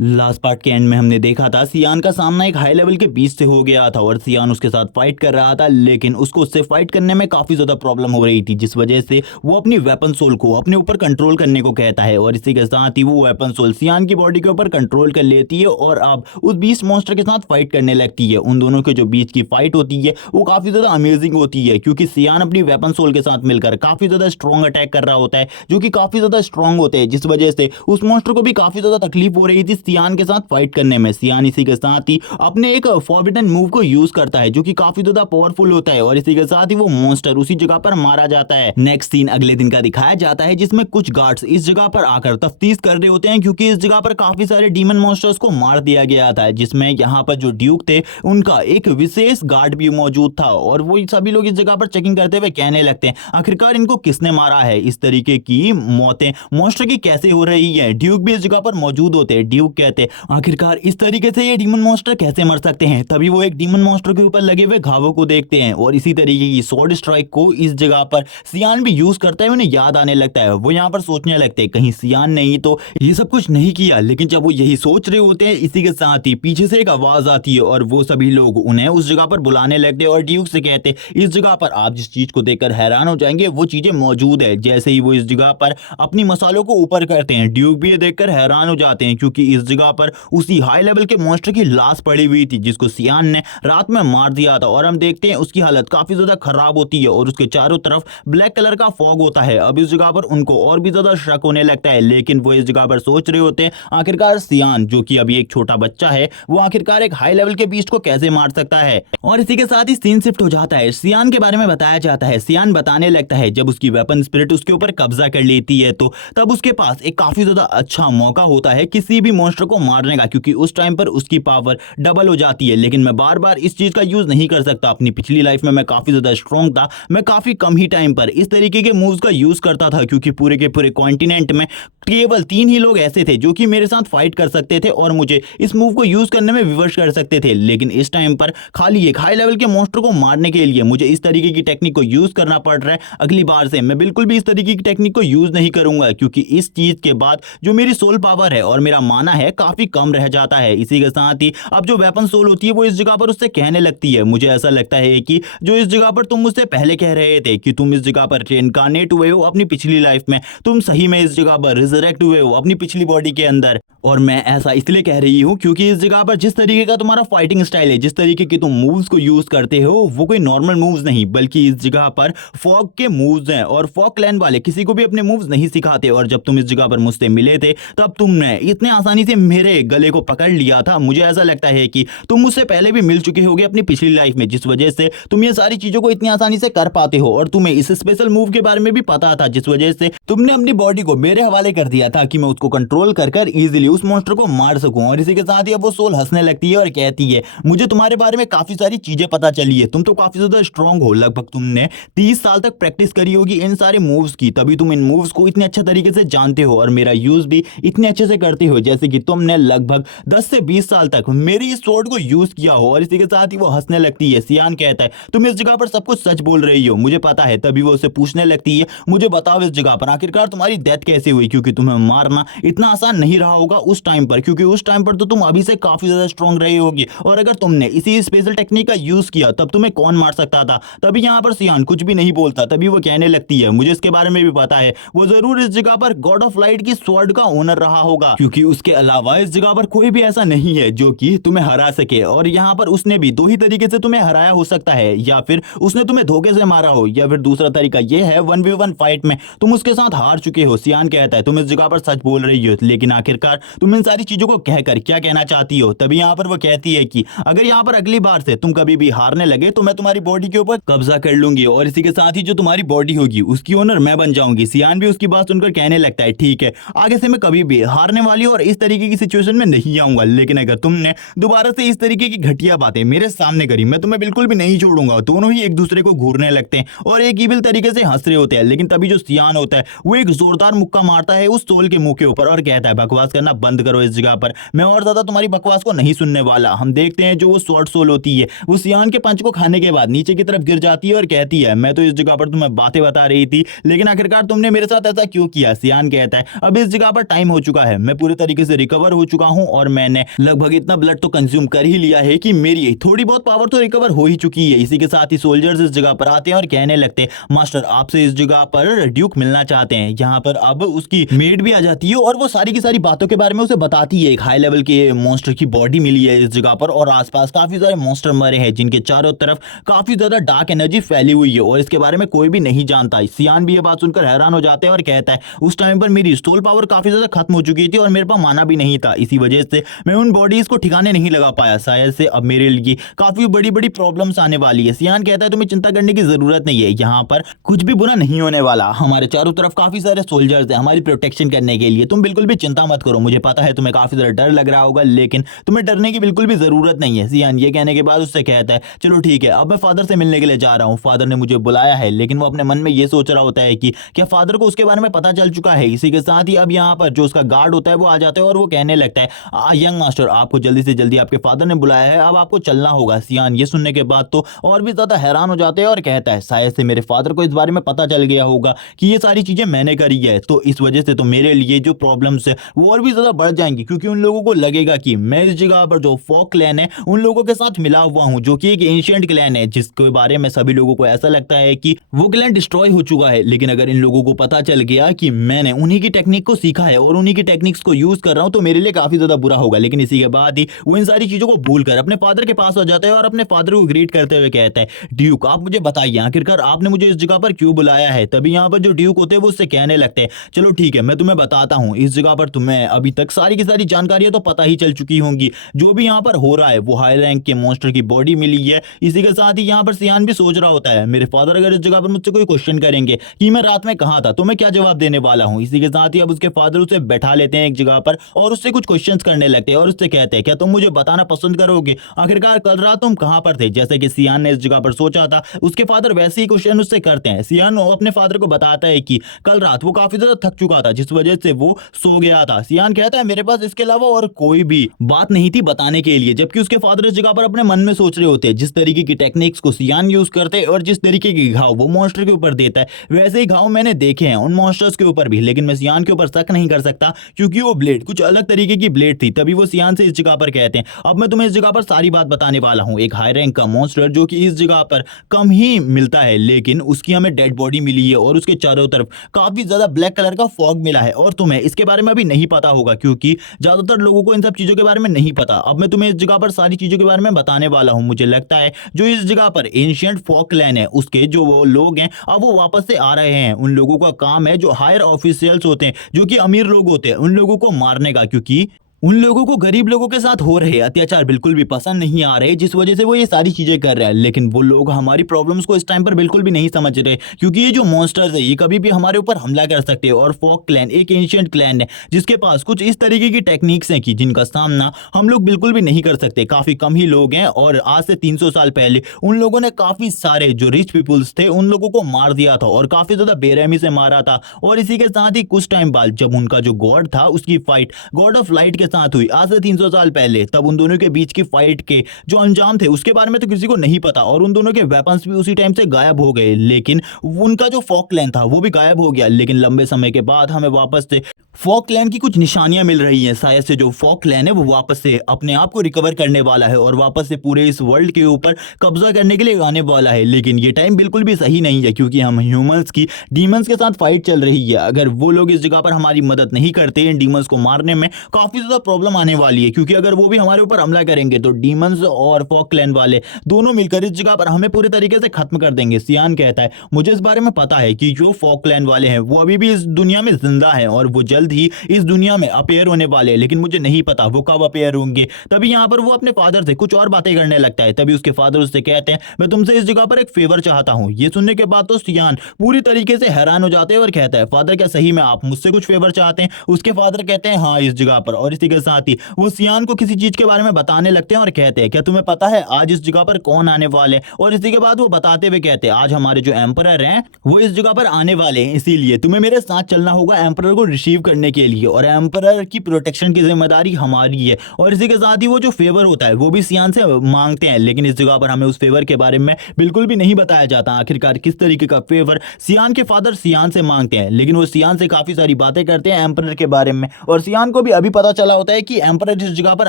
Last part के and में हमने देखा था सियान का सामना एक हाई लेवल के बीच से हो गया था और सियान उसके साथ फाइट कर रहा था, लेकिन उसको उससे फाइट करने में काफी ज्यादा प्रॉब्लम हो रही थी, जिस वजह से वो अपनी वेपन सोल को अपने ऊपर कंट्रोल करने को कहता है और इसी के साथ ही वो वेपन सोल सियान की बॉडी के ऊपर कंट्रोल कर लेती है और अब उस बीस्ट मॉन्स्टर के साथ फाइट करने लगती है। उन दोनों के जो बीच की फाइट होती है वो काफी ज्यादा अमेजिंग होती है, क्योंकि सियान अपनी वेपन सोल के साथ मिलकर काफी ज्यादा स्ट्रॉन्ग अटैक कर रहा होता है, जो कि काफी ज्यादा स्ट्रॉन्ग होते हैं, जिस वजह से उस मॉन्स्टर को भी काफी ज्यादा तकलीफ हो रही थी सियान के साथ फाइट करने में। सियान इसी के साथ ही अपने एक फॉरबिडन मूव को यूज करता है, जो कि काफी ज्यादा पावरफुल होता है और इसी के साथ ही वो मॉन्स्टर उसी जगह पर मारा जाता है। नेक्स्ट सीन अगले दिन का दिखाया जाता है, जिसमें कुछ गार्ड्स इस जगह पर आकर तफ्तीश कर रहे होते हैं, क्योंकि इस जगह पर काफी सारे डीमन मॉन्स्टर्स को मार दिया गया था, जिसमें यहाँ पर जो ड्यूक थे उनका एक विशेष गार्ड भी मौजूद था और वो सभी लोग इस जगह पर चेकिंग करते हुए कहने लगते हैं आखिरकार इनको किसने मारा है, इस तरीके की मौतें मॉन्स्टर की कैसे हो रही है। ड्यूक भी इस जगह पर मौजूद होते हैं। ड्यूक कहते हैं आखिरकार इस तरीके से ये डीमन मॉन्स्टर कैसे मर सकते हैं। तभी वो एक डीमन मॉन्स्टर के ऊपर लगे हुए घावों को देखते हैं और इसी तरीके की स्वॉर्ड स्ट्राइक को इस जगह पर सियान भी यूज करता है। उन्हें याद आने लगता है, वो यहाँ पर सोचने लगते हैं कहीं सियान ने ही तो ये सब कुछ नहीं किया। लेकिन जब वो यही सोच रहे होते हैं, इसी के साथ ही पीछे से एक आवाज आती है और वो सभी लोग उन्हें उस जगह पर बुलाने लगते हैं और ड्यूक से कहते हैं इस जगह पर आप जिस चीज को देखकर हैरान हो जाएंगे वो चीजें मौजूद है। जैसे ही वो इस जगह पर अपनी मसालों को ऊपर करते हैं, ड्यूक भी ये देखकर हैरान हो जाते हैं, क्योंकि इस जगह पर उसी हाई लेवल के मॉन्स्टर की लाश पड़ी हुई थी जिसको सियान ने रात में मार दिया था और हम देखते हैं उसकी हालत काफी ज्यादा खराब होती है और उसके चारों तरफ ब्लैक कलर का फॉग होता है। अब इस जगह पर उनको और भी ज्यादा शक होने लगता है, लेकिन वो इस जगह पर सोच रहे होते हैं आखिरकार सियान जो कि अभी एक छोटा बच्चा है वो आखिरकार एक हाई लेवल के बीस्ट को कैसे मार सकता है। और इसी के साथ ही सीन शिफ्ट हो जाता है, सियान के बारे में बताया जाता है। सियान बताने लगता है जब उसकी वेपन स्पिरिट उसके ऊपर कब्जा कर लेती है तो तब उसके पास एक काफी ज्यादा अच्छा मौका होता है किसी भी मॉन्स्टर को मारने का, क्योंकि उस टाइम पर उसकी पावर डबल हो जाती है। लेकिन मैं बार बार इस चीज का यूज नहीं कर सकता। अपनी पिछली लाइफ में मैं काफी ज्यादा स्ट्रॉन्ग था, मैं काफी कम ही टाइम पर इस तरीके के मूव्स का यूज करता था, क्योंकि पूरे के पूरे कॉन्टिनेंट में केवल 3 ही लोग ऐसे थे जो कि मेरे साथ फाइट कर सकते थे और मुझे इस मूव को यूज करने में विवश कर सकते थे। लेकिन इस टाइम पर खाली एक हाई लेवल के मॉन्स्टर को मारने के लिए मुझे इस तरीके की टेक्निक को यूज करना पड़ रहा है। अगली बार से मैं बिल्कुल भी इस तरीके की टेक्निक को यूज नहीं करूंगा, क्योंकि इस चीज के बाद जो मेरी सोल पावर है और मेरा माना है काफी कम रह जाता है। इसी के साथ ही अब जो वेपन सोल होती है वो इस जगह पर उससे कहने लगती है मुझे ऐसा लगता है कि जो इस जगह पर तुम मुझसे पहले कह रहे थे कि तुम इस जगह पर रिइंकार्नेट हुए हो अपनी पिछली लाइफ में, तुम सही में इस जगह पर रिजरेक्ट हुए हो अपनी पिछली बॉडी के अंदर। और मैं ऐसा इसलिए कह रही हूँ क्योंकि इस जगह पर जिस तरीके का तुम्हारा फाइटिंग स्टाइल है, जिस तरीके के तुम मूव्स को यूज करते हो वो कोई नॉर्मल मूव्स नहीं, बल्कि इस जगह पर फॉग के मूव्स हैं और फॉग क्लैन वाले किसी को भी अपने मूव्स नहीं सिखाते। और जब तुम इस जगह पर मुझसे मिले थे तब तुमने इतने आसानी से मेरे गले को पकड़ लिया था। मुझे ऐसा लगता है कि तुम मुझसे पहले भी मिल चुके होगे अपनी पिछली लाइफ में, जिस वजह से तुम ये सारी चीजों को इतनी आसानी से कर पाते हो और तुम्हें इस स्पेशल मूव के बारे में भी पता था, जिस वजह से तुमने अपनी बॉडी को मेरे हवाले कर दिया था कि मैं उसको कंट्रोल कर इजीली उस मॉन्स्टर को मार सकूं। और इसी के साथ ही अब वो सोल हंसने लगती है और कहती है मुझे तुम्हारे बारे में काफी सारी चीजें पता चली है, तुम तो काफी ज्यादा स्ट्रांग हो, लगभग तुमने 30 साल तक प्रैक्टिस करी होगी इन सारे मूव्स की, तभी तुम इन मूव्स को इतने अच्छे तरीके से जानते हो और मेरा यूज भी इतने अच्छे से करते हो, जैसे कि तुमने लगभग 10 से 20 साल तक मेरी इस स्वॉर्ड को यूज किया हो। और इसी के साथ ही वो हंसने लगती है। सियान कहता है तुम इस जगह पर सब कुछ सच बोल रही हो, मुझे पता है। तभी वो उसे पूछने लगती है मुझे बताओ इस जगह पर आखिरकार तुम्हारी डेथ कैसे हुई, क्योंकि तुम्हें मारना इतना आसान नहीं रहा होगा उस टाइम पर, क्योंकि उस टाइम पर तो तुम अभी से काफी ज्यादा स्ट्रांग रही होगी और अगर तुमने इसी स्पेशल टेक्निक का यूज किया तब तुम्हें कौन मार सकता था। तभी यहाँ पर सियान कुछ भी नहीं बोलता। तभी वो कहने लगती है मुझे इसके बारे में भी पता है, वो जरूर इस जगह पर गॉड ऑफ लाइट की स्वॉर्ड का ओनर रहा होगा, क्योंकि उसके अलावा इस जगह पर कोई भी ऐसा नहीं है जो कि तुम्हें हरा सके। और यहाँ पर उसने भी 2 ही तरीके से तुम्हें हराया हो सकता है, या फिर उसने तुम्हें धोखे से मारा हो, या फिर दूसरा तरीका यह है 1v1 फाइट में तुम उसके साथ हार चुके हो। सियान कहता है तुम इस जगह पर सच बोल रही हो, लेकिन आखिरकार तुम इन सारी चीजों को कहकर क्या कहना चाहती हो। तभी यहाँ पर वो कहती है कि अगर यहाँ पर अगली बार से तुम कभी भी हारने लगे तो मैं तुम्हारी बॉडी के ऊपर कब्जा कर लूंगी और इसी के साथ ही जो तुम्हारी बॉडी होगी उसकी ओनर मैं बन जाऊंगी। सियान भी उसकी बात सुनकर कहने लगता है ठीक है, आगे से मैं कभी भी हारने वाली और इस तरीके की सिचुएशन में नहीं आऊंगा, लेकिन अगर तुमने दोबारा से इस तरीके की घटिया बातें मेरे सामने करी मैं तुम्हें बिल्कुल भी नहीं छोड़ूंगा। दोनों ही एक दूसरे को घूरने लगते हैं और एक इविल तरीके से हंस रहे होते हैं। लेकिन तभी जो सियान होता है वो एक जोरदार मुक्का मारता है उस सोल के मुंह के ऊपर और कहता है बकवास करना बंद करो इस जगह पर, मैं और ज्यादा तुम्हारी बकवास को नहीं सुनने वाला। हम देखते हैं जो वो स्वॉर्ड सोल होती है वो सियान के पंच को खाने के बाद नीचे की तरफ गिर जाती है और कहती है मैं तो इस जगह पर तुम्हें बातें बता रही थी, लेकिन आखिरकार तुमने मेरे साथ ऐसा क्यों किया। सियान कहता है अब इस जगह पर टाइम हो चुका है, मैं पूरे तरीके से रिकवर हो चुका हूं और मैंने लगभग इतना ब्लड तो कंज्यूम कर ही लिया है कि मेरी थोड़ी बहुत पावर तो रिकवर हो ही चुकी है। इसी के साथ ही सोल्जर्स इस जगह पर आते हैं और कहने लगते हैं मास्टर आपसे इस जगह पर ड्यूक मिलना चाहते हैं। यहाँ पर अब उसकी मेड भी आ जाती है और वो सारी की सारी बातों के बारे में उसे बताती है। एक हाई लेवल के मॉन्स्टर की बॉडी मिली है इस जगह पर और आसपास काफी सारे मॉन्स्टर मरे हैं जिनके चारों तरफ काफी ज्यादा डार्क एनर्जी फैली हुई है और इसके बारे में कोई भी नहीं जानता। सियान भी ये बात सुनकर हैरान हो जाते हैं और कहता है उस टाइम पर मेरी सोल पावर काफी ज्यादा खत्म हो चुकी थी और मेरे पास माना भी नहीं था, इसी वजह से मैं उन बॉडीज को ठिकाने नहीं लगा पाया। शायद से अब मेरे लिए काफी बड़ी बड़ी प्रॉब्लम्स आने वाली है। सियान कहता है तुम्हें चिंता करने की जरूरत नहीं है, यहाँ पर कुछ भी बुरा नहीं होने वाला, हमारे चारों तरफ काफी सारे सोल्जर्स हैं हमारी प्रोटेक्शन करने के लिए, तुम बिल्कुल भी चिंता मत करो। मुझे पता है तुम्हें काफी ज्यादा डर लग रहा होगा लेकिन तुम्हें डरने की बिल्कुल भी जरूरत नहीं है। सियान ये कहने के बाद उससे कहता है चलो ठीक है अब मैं फादर से मिलने के लिए जा रहा हूँ, फादर ने मुझे बुलाया है। लेकिन वो अपने मन में ये सोच रहा होता है कि क्या फादर को उसके बारे में पता चल चुका है। इसी के साथ ही अब यहाँ पर जो उसका गार्ड होता है वो आ जाता है और वो कहने लगता है यंग मास्टर आपको जल्दी से जल्दी आपके फादर ने बुलाया है, अब आपको चलना होगा। सियान ये सुनने के बाद तो और भी ज्यादा हैरान हो जाते हैं और कहता है शायद से मेरे फादर को इस बारे में पता चल गया होगा कि ये सारी चीजें मैंने करी है, तो इस वजह से तो मेरे लिए जो प्रॉब्लम्स है वो और भी ज्यादा बढ़ जाएंगी क्योंकि उन लोगों को लगेगा कि मैं इस जगह पर जो फॉक क्लैन है उन लोगों के साथ मिला हुआ हूं जो कि एक एंशिएंट क्लैन है जिसके बारे में सभी लोगों को ऐसा लगता है कि वो क्लैन डिस्ट्रॉय हो चुका है। लेकिन अगर इन लोगों को पता चल गया कि मैंने उन्हीं की टेक्निक को सीखा है और उन्हीं की टेक्निक्स को यूज कर रहा हूं तो मेरे लिए काफी ज्यादा बुरा होगा। लेकिन इसी के बाद ही वो इन सारी चीजों को भूलकर अपने फादर के पास आ जाता है और अपने फादर को ग्रीट करते हुए कहता है ड्यूक आप मुझे बताइए आखिरकार आपने मुझे इस जगह पर क्यों बुलाया है। तभी यहाँ पर जो ड्यूक होते हैं वो उससे कहने लगते हैं चलो ठीक है मैं तुम्हें बताता हूँ, इस जगह पर तुम्हें अभी तक सारी की सारी जानकारियां तो पता ही चल चुकी होंगी। जो भी यहाँ पर हो रहा है वो हाई रैंक के मॉन्स्टर की बॉडी मिली है। इसी के साथ ही यहाँ पर सियान भी सोच रहा होता है मेरे फादर अगर इस जगह पर मुझसे कोई क्वेश्चन करेंगे कि मैं रात में कहाँ था तो मैं क्या जवाब देने वाला हूँ। इसी के साथ ही अब उसके फादर उसे बैठा लेते हैं एक जगह पर और उससे कुछ क्वेश्चंस करने लगते हैं और उससे कहते हैं क्या तुम मुझे बताना पसंद करोगे आखिरकार कल रात तुम कहाँ पर थे। जैसे कि सियान ने इस जगह पर सोचा था उसके फादर वैसे ही क्वेश्चन उससे करते हैं। सियान अपने फादर को बताता है कि कल रात वो काफी ज्यादा थक चुका था जिस वजह से वो सो गया था। सियान कहता है मेरे पास इसके अलावा और कोई भी बात नहीं थी बताने के लिए, जबकि उसके फादर इस जगह पर अपने मन में सोच रहे होते हैं जिस तरीके की टेक्निक्स को सियान यूज करते हैं और जिस तरीके के घाव वो मॉन्स्टर के ऊपर देता है वैसे ही घाव मैंने देखे हैं उन मॉन्स्टर्स के ऊपर भी, लेकिन मैं सियान के ऊपर शक नहीं कर सकता क्योंकि वो ब्लेड कुछ अलग तरीके की ब्लेड थी। तभी वो सियान से इस जगह पर कहते हैं अब मैं तुम्हें इस जगह पर सारी बात बताने वाला हूँ। एक हाई रैंक का मॉन्स्टर जो कि इस जगह पर कम ही मिलता है लेकिन उसकी हमें डेड बॉडी मिली है और उसके चारों तरफ काफी ज्यादा ब्लैक कलर का फॉग मिला है और तुम्हें इसके बारे में अभी नहीं पता होगा क्योंकि ज्यादातर लोगों को इन सब चीजों के बारे में नहीं पता। अब मैं तुम्हें इस जगह पर सारी चीजों के बारे में बताने वाला हूँ। मुझे लगता है जो इस जगह पर एंशिएंट फॉक क्लैन है उसके जो वो लोग हैं अब वो वापस से आ रहे हैं। उन लोगों का काम है जो हायर ऑफिशियल्स होते हैं जो कि अमीर लोग होते हैं उन लोगों को मारने का, क्योंकि उन लोगों को गरीब लोगों के साथ हो रहे अत्याचार बिल्कुल भी पसंद नहीं आ रहे जिस वजह से वो ये सारी चीजें कर रहे हैं। लेकिन वो लोग हमारी प्रॉब्लम्स को इस टाइम पर बिल्कुल भी नहीं समझ रहे क्योंकि ये जो मॉन्स्टर्स है ये कभी भी हमारे ऊपर हमला कर सकते हैं और फॉक क्लैन एक एंशिएंट क्लैन है जिसके पास कुछ इस तरीके की टेक्निक्स हैं कि जिनका सामना हम लोग बिल्कुल भी नहीं कर सकते। काफी कम ही लोग हैं और आज से 300 साल पहले उन लोगों ने काफी सारे जो रिच पीपुल्स थे उन लोगों को मार दिया था और काफी ज्यादा बेरहमी से मारा था। और इसी के साथ ही कुछ टाइम बाद जब उनका जो गॉड था उसकी फाइट गॉड ऑफ लाइट के साथ हुई आज से 300 साल पहले, तब उन दोनों के बीच की फाइट के जो अंजाम थे उसके बारे में तो किसी को नहीं पता और उन दोनों के वेपन्स भी उसी टाइम से गायब हो गए। लेकिन उनका जो फॉक क्लैन था वो भी गायब हो गया। लेकिन लंबे समय के बाद हमें वापस से फॉक क्लैन की कुछ निशानियां मिल रही हैं। शायद से जो फॉक क्लैन है वो वापस से अपने आप को रिकवर करने वाला है और वापस से पूरे इस वर्ल्ड के ऊपर कब्जा करने के लिए आने वाला है। लेकिन ये टाइम बिल्कुल भी सही नहीं है क्योंकि हम ह्यूमंस की डीमंस के साथ फाइट चल रही है। अगर वो लोग इस जगह पर हमारी मदद नहीं करते इन डीमंस को मारने में काफी ज्यादा प्रॉब्लम आने वाली है क्योंकि अगर वो भी हमारे ऊपर हमला करेंगे तो डीमंस और फॉक क्लैन वाले दोनों मिलकर इस जगह पर हमें पूरे तरीके से खत्म कर देंगे। सियान कहता है मुझे इस बारे में पता है कि जो फॉक क्लैन वाले हैं वो अभी भी इस दुनिया में जिंदा है और वो जल्द ही इस दुनिया में अपेयर होने वाले हैं, लेकिन मुझे नहीं पता वो कब अपेयर होंगे। तभी यहाँ पर वो अपने फादर से कुछ और बातें करने लगता है। तभी उसके फादर उससे कहते हैं मैं तुमसे इस जगह पर एक फेवर चाहता हूँ। ये सुनने के बाद तो सियान पूरी तरीके से हैरान हो जाते हैं और कहता है फादर क्या सही में आप मुझसे कुछ फेवर चाहते हैं? उसके फादर कहते हैं हाँ इस जगह पर। और इसी के साथ ही वो सियान को किसी चीज के बारे में बताने लगते हैं और कहते हैं क्या तुम्हें पता है आज इस जगह पर कौन आने वाले? और इसी के बाद वो बताते हुए कहते हैं आज हमारे जो एम्परर हैं वो इस जगह पर आने वाले हैं, इसीलिए तुम्हें मेरे साथ चलना होगा एम्परर को रिसीव करने के लिए और एम्परर की प्रोटेक्शन की जिम्मेदारी हमारी है। और इसी के साथ ही वो जो फेवर होता है वो भी सियान से मांगते हैं, लेकिन इस जगह पर हमें उस फेवर के बारे में बिल्कुल भी नहीं बताया जाता आखिरकार किस तरीके का फेवर सियान के फादर सियान से मांगते हैं। लेकिन वो सियान से काफी सारी बातें करते हैं एम्परर के बारे में, और सियान को भी अभी पता चला होता है कि एम्परर इस जगह पर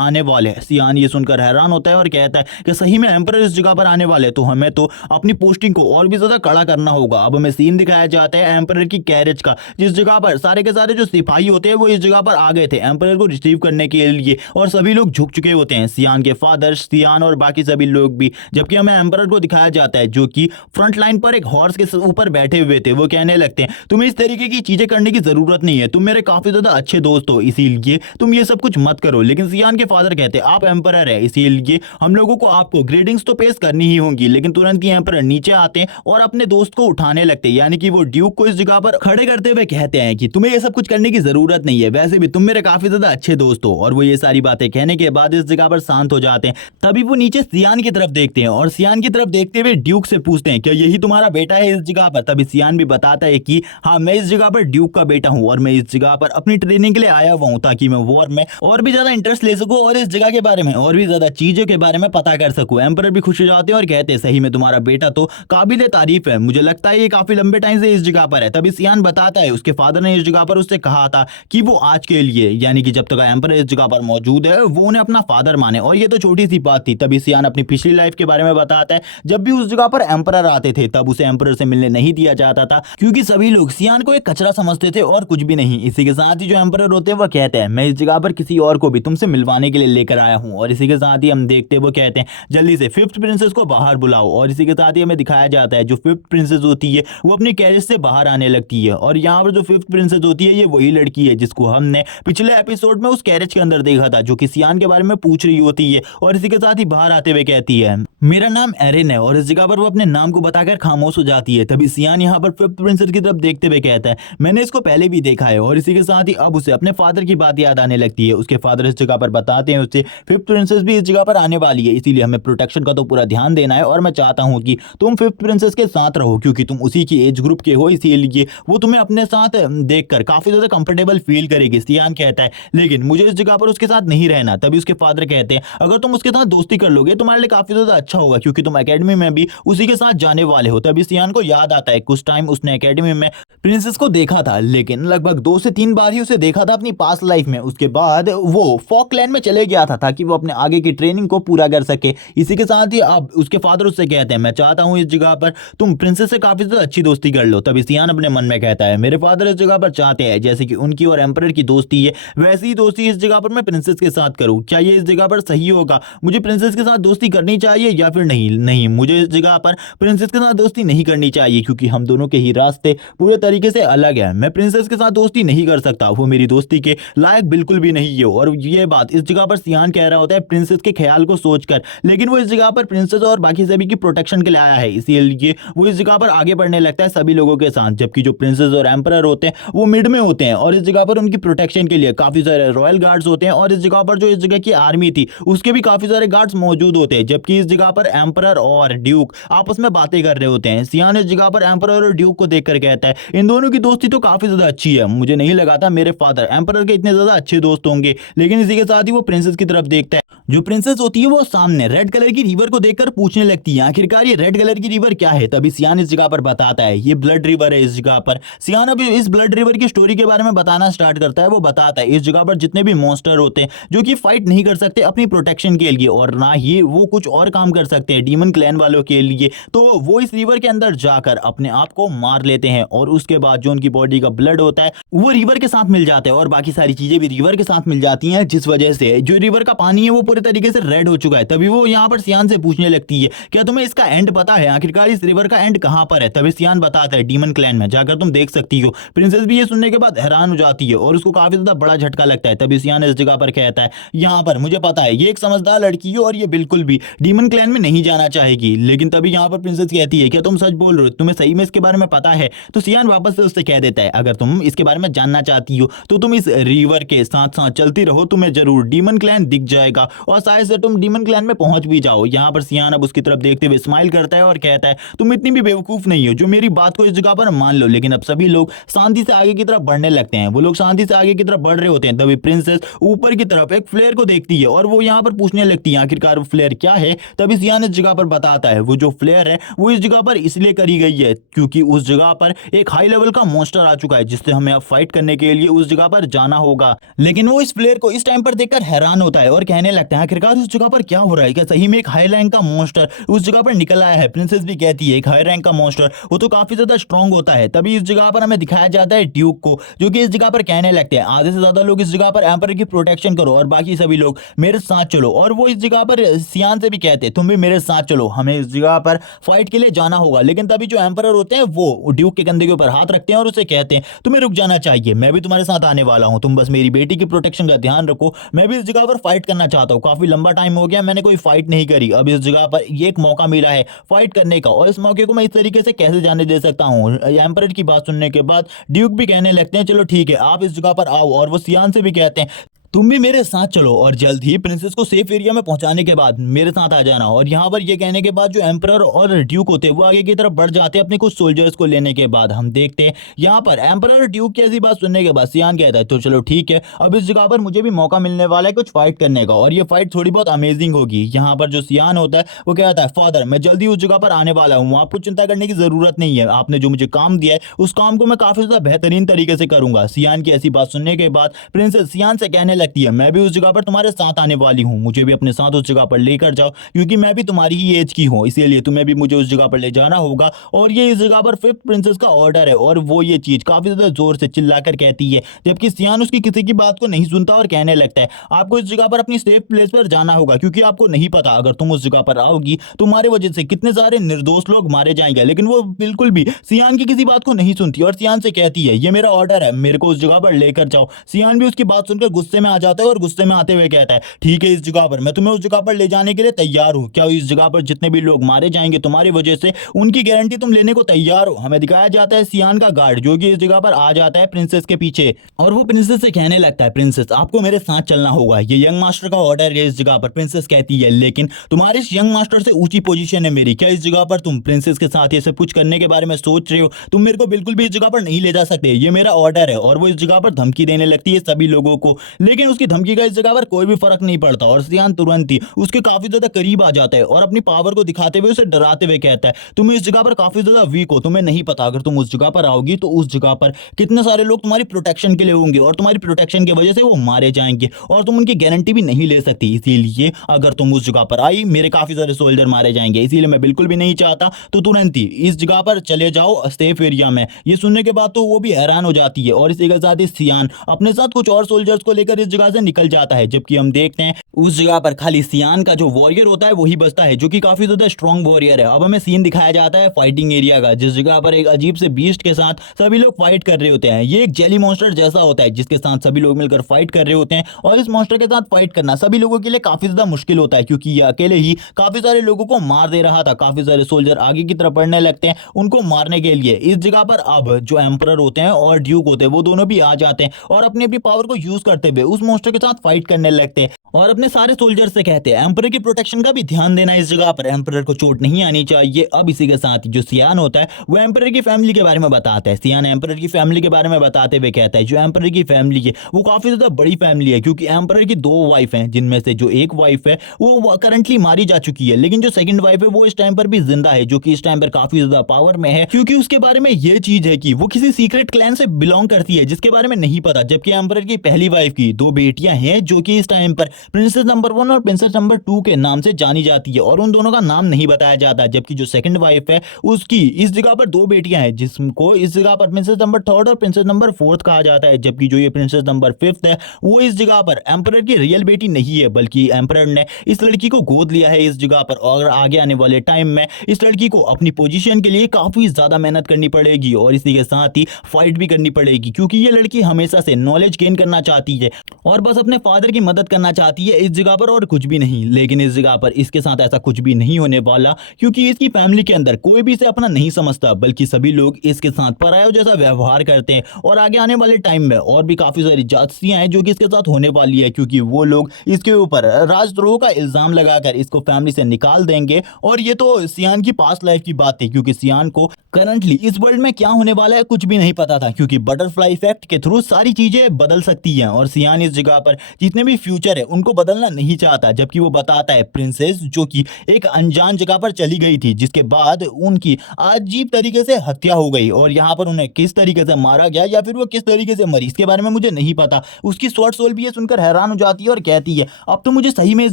आने वाले हैं। सियान ये सुनकर हैरान होता है और कहता है कि सही में एम्परर इस जगह पर आने वाले, तो हमें तो अपनी पोस्टिंग को और भी ज्यादा कड़ा करना होगा। अब हमें सीन दिखाया जाता है एम्परर की कैरेज का, जिस जगह पर सारे के सारे जो सिपाही होते हैं वो इस जगह पर आ गए थे एम्परर को रिसीव करने के लिए, और सभी लोग झुक चुके होते हैं, सियान के फादर, सियान और बाकी सभी लोग भी। जबकि हमें एम्परर को दिखाया जाता है जो कि फ्रंट लाइन पर एक हॉर्स के ऊपर बैठे हुए थे। वो कहने लगते हैं तुम्हें इस तरीके की चीजें करने की जरूरत नहीं है, तुम मेरे काफी ज्यादा अच्छे दोस्त हो, इसीलिए तुम ये सब कुछ मत करो। लेकिन सियान के फादर कहते हैं आप एम्परर है, इसीलिए हम लोगों को आपको ग्रेडिंग्स तो पेश करनी ही होंगी। लेकिन तुरंत ही एम्परर नीचे आते हैं और अपने दोस्त को उठाने लगते हैं, यानी कि वो ड्यूक को इस जगह पर खड़े करते हुए कहते हैं कि तुम्हें ये सब कुछ करने की जरूरत नहीं है, वैसे भी तुम मेरे काफी ज्यादा अच्छे दोस्त हो। और वो ये सारी बातें कहने के बाद इस जगह पर शांत हो जाते हैं। तभी वो नीचे सियान की तरफ देखते हैं और सियान की तरफ देखते हुए ड्यूक से पूछते हैं क्या यही तुम्हारा बेटा है इस जगह पर। तभी सियान भी बताता है कि हाँ, मैं इस जगह पर ड्यूक का बेटा हूँ और मैं इस जगह पर अपनी ट्रेनिंग के लिए आया हुआ हूँ, ताकि मैं वॉर में और भी ज्यादा इंटरेस्ट ले सकूं और इस जगह के बारे में और भी ज्यादा चीजों के बारे में पता कर सकूं। एम्परर भी खुश हो जाते हैं और कहते हैं सही में तुम्हारा बेटा तो काबिल तारीफ है, मुझे लगता है ये काफी लंबे टाइम से इस जगह पर है। तभी सियान बताता है उसके फादर ने इस जगह पर उससे कहा था कि वो आज के लिए, यानी कि जब तक एम्परर इस जगह पर मौजूद है, वो उन्हें अपना फादर माने, और ये तो छोटी सी बात थी। तभी सियान अपनी पिछली लाइफ के बारे में बताता है, जब भी उस जगह पर एम्परर आते थे तब उसे एम्परर से मिलने नहीं दिया जाता था, क्योंकि सभी लोग सियान को एक कचरा समझते थे और कुछ भी नहीं। इसी के साथ ही जो एम्परर होते हैं वो कहते हैं मैं इस जगह पर किसी और को भी तुमसे मिलवाने के लिए लेकर आया हूँ। और इसी के साथ ही हम देखते हैं वो कहते हैं जल्दी से फिफ्थ प्रिंसेस को बाहर बुलाओ। और इसी के साथ ही हमें दिखाया जाता है जो फिफ्थ प्रिंसेस होती है वो अपनी कैरेज से बाहर आने लगती है, और यहाँ पर जो फिफ्थ प्रिंसेस होती है ये वही लड़की है जिसको हमने पिछले एपिसोड में उस कैरेज के अंदर देखा था, जो कि सियान के बारे में पूछ रही होती है। और इसी के साथ ही बाहर आते हुए कहती है मेरा नाम एरिन है, और इस जगह पर वो अपने नाम को बताकर खामोश हो जाती है। तभी सियान यहाँ पर फिफ्थ प्रिंसेस की तरफ देखते हुए कहता है मैंने इसको पहले भी देखा है। और इसी के साथ ही अब उसे अपने फादर की बात याद आने लगती है। उसके फादर इस जगह पर बताते हैं उसे फिफ्थ प्रिंसेस भी इस जगह पर आने वाली है, इसीलिए हमें प्रोटेक्शन का तो पूरा ध्यान देना है, और मैं चाहता हूँ कि तुम फिफ्थ प्रिंसेस के साथ रहो, क्योंकि तुम उसी की एज ग्रुप के हो, इसीलिए वो तुम्हें अपने साथ देखकर काफी ज्यादा कंफर्टेबल फील करेगी। सियान कहता है लेकिन मुझे इस जगह पर उसके साथ नहीं रहना। तभी उसके फादर कहते हैं अगर तुम उसके साथ दोस्ती कर लोगे तुम्हारे लिए काफी ज्यादा अच्छा होगा, क्योंकि तुम एकेडमी में भी उसी के साथ जाने वाले हो। तभी सियान को याद आता है कुछ टाइम उसने एकेडमी में प्रिंसेस को देखा था, लेकिन लगभग 2 से 3 बार ही उसे देखा था अपनी पास्ट लाइफ में। उसके बाद वो फॉकलैंड में चले गया था ताकि वो अपने आगे की ट्रेनिंग को पूरा कर सके। इसी के साथ ही अब उसके फादर उससे कहते हैं मैं चाहता हूं इस जगह पर तुम प्रिंसेस से काफी ज्यादा अच्छी दोस्ती कर लो। तभी सियान अपने मन में कहता है मेरे फादर इस जगह पर चाहते हैं जैसे कि उनकी और एम्परर की दोस्ती है वैसी ही दोस्ती इस जगह पर मैं प्रिंसेस के साथ करूं। क्या ये इस जगह पर सही होगा? मुझे प्रिंसेस के साथ दोस्ती करनी चाहिए या फिर नहीं? नहीं, मुझे इस जगह पर प्रिंसेस के साथ दोस्ती नहीं करनी चाहिए, क्योंकि हम दोनों के ही रास्ते पूरे तरीके से अलग है। मैं प्रिंसेस के साथ दोस्ती नहीं कर सकता, वो मेरी दोस्ती के लायक बिल्कुल भी नहीं है। और ये बात इस जगह पर सियान कह रहा होता है प्रिंसेस के ख्याल को सोचकर, लेकिन वो इस जगह पर प्रिंसेस और बाकी सभी की प्रोटेक्शन के लिए आया है, इसीलिए वो इस जगह पर आगे बढ़ने लगता है सभी लोगों के साथ। जबकि जो प्रिंसेस और एम्परर होते हैं वो मिड में होते हैं, और इस जगह पर उनकी प्रोटेक्शन के लिए काफी सारे रॉयल गार्ड्स होते हैं, और इस जगह पर जो इस जगह की आर्मी थी उसके भी काफी सारे गार्ड्स मौजूद होते हैं। जबकि इस जगह पर एम्परर और ड्यूक आपस में बातें कर रहे होते हैं। सियान इस जगह पर एम्परर और ड्यूक को देखकर कहता है इन दोनों की दोस्ती तो काफी ज्यादा अच्छी है, मुझे नहीं लगा था मेरे फादर एम्परर के इतने ज्यादा अच्छे दोस्त होंगे। लेकिन इसी के साथ ही वो प्रिंसेस की तरफ देखता है। जो प्रिंसेस होती है वो सामने रेड कलर की रिवर को देखकर पूछने लगती है आखिरकार ये रेड कलर की रिवर क्या है। तभी सियान इस जगह पर बताता है ये ब्लड रिवर है। इस जगह पर सियान अभी इस ब्लड रिवर की स्टोरी के बारे में बताना स्टार्ट करता है। वो बताता है इस जगह पर जितने भी मॉन्स्टर होते हैं जो कि फाइट नहीं कर सकते अपनी प्रोटेक्शन के लिए, और ना ही वो कुछ और काम कर सकते हैं डीमन क्लैन वालों के लिए, तो वो इस रिवर के अंदर जाकर अपने आप को मार लेते हैं, और उसके बाद जो उनकी बॉडी का ब्लड होता है वो रिवर के साथ मिल जाता है, और बाकी सारी चीजें भी रिवर के साथ मिल जाती हैं, जिस वजह से जो रिवर का पानी है वो पूरे तरीके से रेड हो चुका है। तभी वो यहाँ पर सियान से पूछने लगती है क्या तुम्हें इसका एंड पता है? आखिरकार इस रिवर का एंड कहां पर है? तभी सियान बताता है डीमन क्लैन में जाकर तुम देख सकती हो। प्रिंसेस भी ये सुनने के बाद हैरान हो जाती है और उसको काफी ज्यादा बड़ा झटका लगता है। तभी सियान इस जगह पर कहता है यहाँ पर मुझे पता है ये एक समझदार लड़की है और ये बिल्कुल भी डीमन क्लैन में नहीं जाना चाहेगी। लेकिन तभी यहाँ पर प्रिंसेस कहती है क्या तुम सच बोल रहे हो? तुम्हें सही में इसके बारे में पता है? तो सियान वापस से उससे कह देता है अगर तुम इसके बारे में जानना चाहती हो तो तुम इस रिवर के साथ साथ चलती रहो, तुम्हें जरूर डीमन क्लैन दिख जाएगा और शायद से तुम डीमन क्लैन में पहुंच भी जाओ। यहाँ पर सियान अब उसकी तरफ देखते हुए स्माइल करता है और कहता है तुम इतनी भी बेवकूफ नहीं हो जो मेरी बात को इस जगह पर मान लो। लेकिन अब सभी लोग शांति से आगे की तरफ बढ़ने लगते हैं। वो लोग शांति से आगे की तरफ बढ़ रहे होते हैं, तभी प्रिंसेस ऊपर की तरफ एक फ्लेयर को देखती है और वो यहाँ पर पूछने लगती है आखिरकार वो फ्लेयर क्या है। तभी सियान इस जगह पर बताता है वो जो फ्लेयर है वो इस जगह पर इसलिए करी गई है क्योंकि उस जगह पर एक हाई लेवल का मॉन्स्टर आ चुका है जिससे हमें अब फाइट करने के लिए उस जगह पर जाना होगा। लेकिन वो इस फ्लेयर को इस टाइम पर देखकर हैरान होता है और कहने लगता है आखिरकार उस जगह पर क्या हो रहा है, क्या सही में एक हाई रैंक का मॉन्स्टर उस जगह पर निकल आया है। प्रिंसेस भी कहती है एक हाई रैंक का मॉन्स्टर वो तो काफी ज्यादा स्ट्रांग होता है। तभी इस जगह पर हमें दिखाया जाता है ड्यूक को जो कि इस जगह पर कहने लगते हैं आधे से ज्यादा लोग इस जगह पर एम्परर की प्रोटेक्शन करो और बाकी सभी लोग मेरे साथ चलो। और वो इस जगह पर सियान से भी कहते हैं तुम भी मेरे साथ चलो, हमें इस जगह पर फाइट के लिए जाना होगा। लेकिन तभी जो एम्परर होते हैं वो ड्यूक के कंधे के ऊपर हाथ रखते हैं और उसे कहते हैं तुम्हें रुक जाना चाहिए, मैं भी तुम्हारे साथ आने वाला हूं, तुम बस मेरी बेटी की प्रोटेक्शन का ध्यान रखो, मैं भी इस जगह पर फाइट करना चाहता हूं। काफी लंबा टाइम हो गया मैंने कोई फाइट नहीं करी, अब इस जगह पर ये एक मौका मिला है फाइट करने का और इस मौके को मैं इस तरीके से कैसे जाने दे सकता हूं। एम्परर की बात सुनने के बाद ड्यूक भी कहने लगते हैं चलो ठीक है आप इस जगह पर आओ। और वो सियान से भी कहते हैं तुम भी मेरे साथ चलो और जल्द ही प्रिंसेस को सेफ एरिया में पहुंचाने के बाद मेरे साथ आ जाना। और यहाँ पर ये कहने के बाद जो एम्परर और ड्यूक होते हैं वो आगे की तरफ बढ़ जाते हैं अपने कुछ सोल्जर्स को लेने के बाद। हम देखते हैं यहाँ पर एम्परर और ड्यूक की ऐसी बात सुनने के बाद सियान कहता है तो चलो ठीक है अब इस जगह पर मुझे भी मौका मिलने वाला है कुछ फाइट करने का और ये फाइट थोड़ी बहुत अमेजिंग होगी। यहाँ पर जो सियान होता है वो कहता है फादर मैं जल्दी उस जगह पर आने वाला हूँ, आपको चिंता करने की जरूरत नहीं है, आपने जो मुझे काम दिया है उस काम को मैं काफी ज्यादा बेहतरीन तरीके से करूंगा। सियान की ऐसी बात सुनने के बाद प्रिंसेस सियान से कहने लगती है मैं भी उस जगह पर तुम्हारे साथ आने वाली हूं, मुझे भी अपने साथ उस जगह पर लेकर जाओ क्योंकि मैं भी तुम्हारी ही एज की हूं, इसीलिए तुम्हें भी मुझे उस जगह पर ले जाना होगा। और ये इस जगह पर फिफ्थ प्रिंसेस का ऑर्डर है और वो ये चीज काफी ज्यादा जोर से चिल्लाकर कहती है जबकि सियान उसकी किसी की बात को नहीं सुनता और कहने लगता है आपको इस जगह पर अपनी सेफ प्लेस पर जाना होगा क्योंकि आपको नहीं पता अगर तुम उस जगह पर आओगी तुम्हारे वजह से कितने सारे निर्दोष लोग मारे जाएंगे। लेकिन वो बिल्कुल भी सियान की किसी बात को नहीं सुनती और सियान से कहती है ये मेरा ऑर्डर है, मेरे को उस जगह पर लेकर जाओ। सियान भी उसकी बात सुनकर गुस्से में आ जाता है और गुस्से में आते हुए कहता है ठीक है इस जगह पर मैं तुम्हें उस जगह पर ले जाने के लिए तैयार हूं, क्या इस जगह पर जितने भी लोग मारे जाएंगे तुम्हारी वजह से उनकी गारंटी तुम लेने को तैयार हो। हमें दिखाया जाता है सियान का गार्ड जो कि इस जगह पर आ जाता है प्रिंसेस के पीछे और वो प्रिंसेस से कहने लगता है प्रिंसेस आपको मेरे साथ चलना होगा, ये यंग मास्टर का ऑर्डर है इस जगह पर। प्रिंसेस कहती है लेकिन तुम्हारे इस यंग मास्टर से ऊंची पोजीशन है मेरी, क्या इस जगह पर तुम प्रिंसेस के साथ ये सब कुछ करने के बारे में सोच रहे हो, तुम मेरे को बिल्कुल भी इस जगह पर नहीं ले जा सकते, ये मेरा ऑर्डर है। और वो इस जगह पर धमकी देने लगती है सभी लोगों को, लेकिन उसकी धमकी का इस जगह पर कोई भी फर्क नहीं पड़ता और सियान तुरंत ही उसके काफी ज्यादा करीब आ जाता है और अपनी पावर को दिखाते हुए उसे डराते हुए कहता है तुम इस जगह पर काफी ज्यादा वीक हो, तुम्हें नहीं पता अगर तुम उस जगह पर आओगी तो उस जगह पर कितने सारे लोग तुम्हारी प्रोटेक्शन के लिए होंगे और तुम्हारी प्रोटेक्शन की वजह से वो मारे जाएंगे और तुम उनकी गारंटी भी नहीं ले सकती, इसीलिए अगर तुम उस जगह पर आई मेरे काफी सारे सोल्जर मारे जाएंगे, इसीलिए मैं बिल्कुल भी नहीं चाहता तो तुरंत ही इस जगह पर चले जाओ सेफ एरिया में। ये सुनने के बाद तो वो भी हैरान हो जाती है और इसी के साथ ही सियान अपने साथ कुछ और सोल्जर्स को लेकर इस जगह से निकल जाता है। जबकि हम देखते हैं उस जगह पर खाली सियान का जो वॉरियर होता है वही बचता है जो कि काफी ज्यादा स्ट्रॉन्ग वॉरियर है। अब हमें सीन दिखाया जाता है फाइटिंग एरिया का जिस जगह पर एक अजीब से बीस्ट के साथ सभी लोग फाइट कर रहे होते हैं। ये एक जेली मॉन्स्टर जैसा होता है जिसके साथ सभी लोग मिलकर फाइट कर रहे होते हैं और इस मॉन्स्टर के साथ फाइट करना सभी लोगों के लिए काफी ज्यादा मुश्किल होता है क्योंकि ये अकेले ही काफी सारे लोगों को मार दे रहा था। काफी सारे सोल्जर आगे की तरफ बढ़ने लगते हैं उनको मारने के लिए। इस जगह पर अब जो एम्परर होते हैं और ड्यूक होते हैं वो दोनों भी आ जाते हैं और अपनी अपनी पावर को यूज करते हुए उस मॉन्स्टर के साथ फाइट करने लगते हैं और अपने सारे सोल्जर से कहते हैं एम्परर की प्रोटेक्शन का भी ध्यान देना, इस जगह पर एम्परर को चोट नहीं आनी चाहिए। अब इसी के साथ जो सियान होता है वो एम्परर की फैमिली के बारे में बताता है। सियान एम्परर की फैमिली के बारे में बताते हुए कहता है जो एम्परर की फैमिली है वो काफी ज्यादा बड़ी फैमिली है क्योंकि एम्परर की 2 वाइफ हैं जिनमें से जो एक वाइफ है वो करंटली मारी जा चुकी है, लेकिन जो सेकंड वाइफ है वो इस टाइम पर भी जिंदा है जो कि इस टाइम पर काफी ज्यादा पावर में है क्योंकि उसके बारे में ये चीज है कि वो किसी सीक्रेट क्लैन से बिलोंग करती है जिसके बारे में नहीं पता। जबकि एम्परर की पहली वाइफ की 2 बेटियां हैं जो कि इस टाइम पर प्रिंसेस नंबर 1 और प्रिंसेस नंबर 2 के नाम से जानी जाती है और उन दोनों का नाम नहीं बताया जाता। जबकि जो सेकंड वाइफ है उसकी इस जगह पर 2 बेटियां हैं जिसको इस जगह पर प्रिंसेस नंबर 3 और प्रिंसेस नंबर 4 कहा जाता है। जबकि जो ये प्रिंसेस नंबर 5 है वो इस जगह पर एम्परर की रियल बेटी नहीं है बल्कि एम्परर ने इस लड़की को गोद लिया है इस जगह पर और आगे आने वाले टाइम में इस लड़की को अपनी पोजीशन के लिए काफी ज्यादा मेहनत करनी पड़ेगी और इसी के साथ ही फाइट भी करनी पड़ेगी क्योंकि ये लड़की हमेशा से नॉलेज गेन करना चाहती है और बस अपने फादर की मदद करना चाहती है इस जगह पर और कुछ भी नहीं। लेकिन इस जगह पर इसके साथ ऐसा कुछ भी नहीं होने वाला, क्योंकि इसकी फैमिली के अंदर कोई भी इसे अपना नहीं समझता, बल्कि सभी लोग इसके साथ परायों जैसा व्यवहार करते हैं। और आगे आने वाले टाइम में और भी काफी सारी जासूसियां हैं जो कि इसके साथ होने वाली है, क्योंकि वो लोग इसके ऊपर राजद्रोह का इल्जाम लगाकर इसको फैमिली से निकाल देंगे। और ये तो सियान की पास्ट लाइफ की बात थी, क्योंकि सियान को करंटली इस वर्ल्ड में क्या होने वाला है कुछ भी नहीं पता था, क्योंकि बटरफ्लाई इफेक्ट के थ्रू सारी चीजें बदल सकती हैं। और सियान इस जगह पर जितने भी फ्यूचर है उनको बदलना नहीं चाहता, जबकि वो बताता है प्रिंसेस जो कि एक अनजान जगह पर चली गई थी, जिसके बाद उनकी अजीब तरीके से हत्या हो गई। और यहाँ पर उन्हें किस तरीके से मारा गया या फिर वो किस तरीके से मरी इसके बारे में मुझे नहीं पता। उसकी शॉर्ट सोल भी ये सुनकर हैरान हो जाती है और कहती है अब तो मुझे सही में इस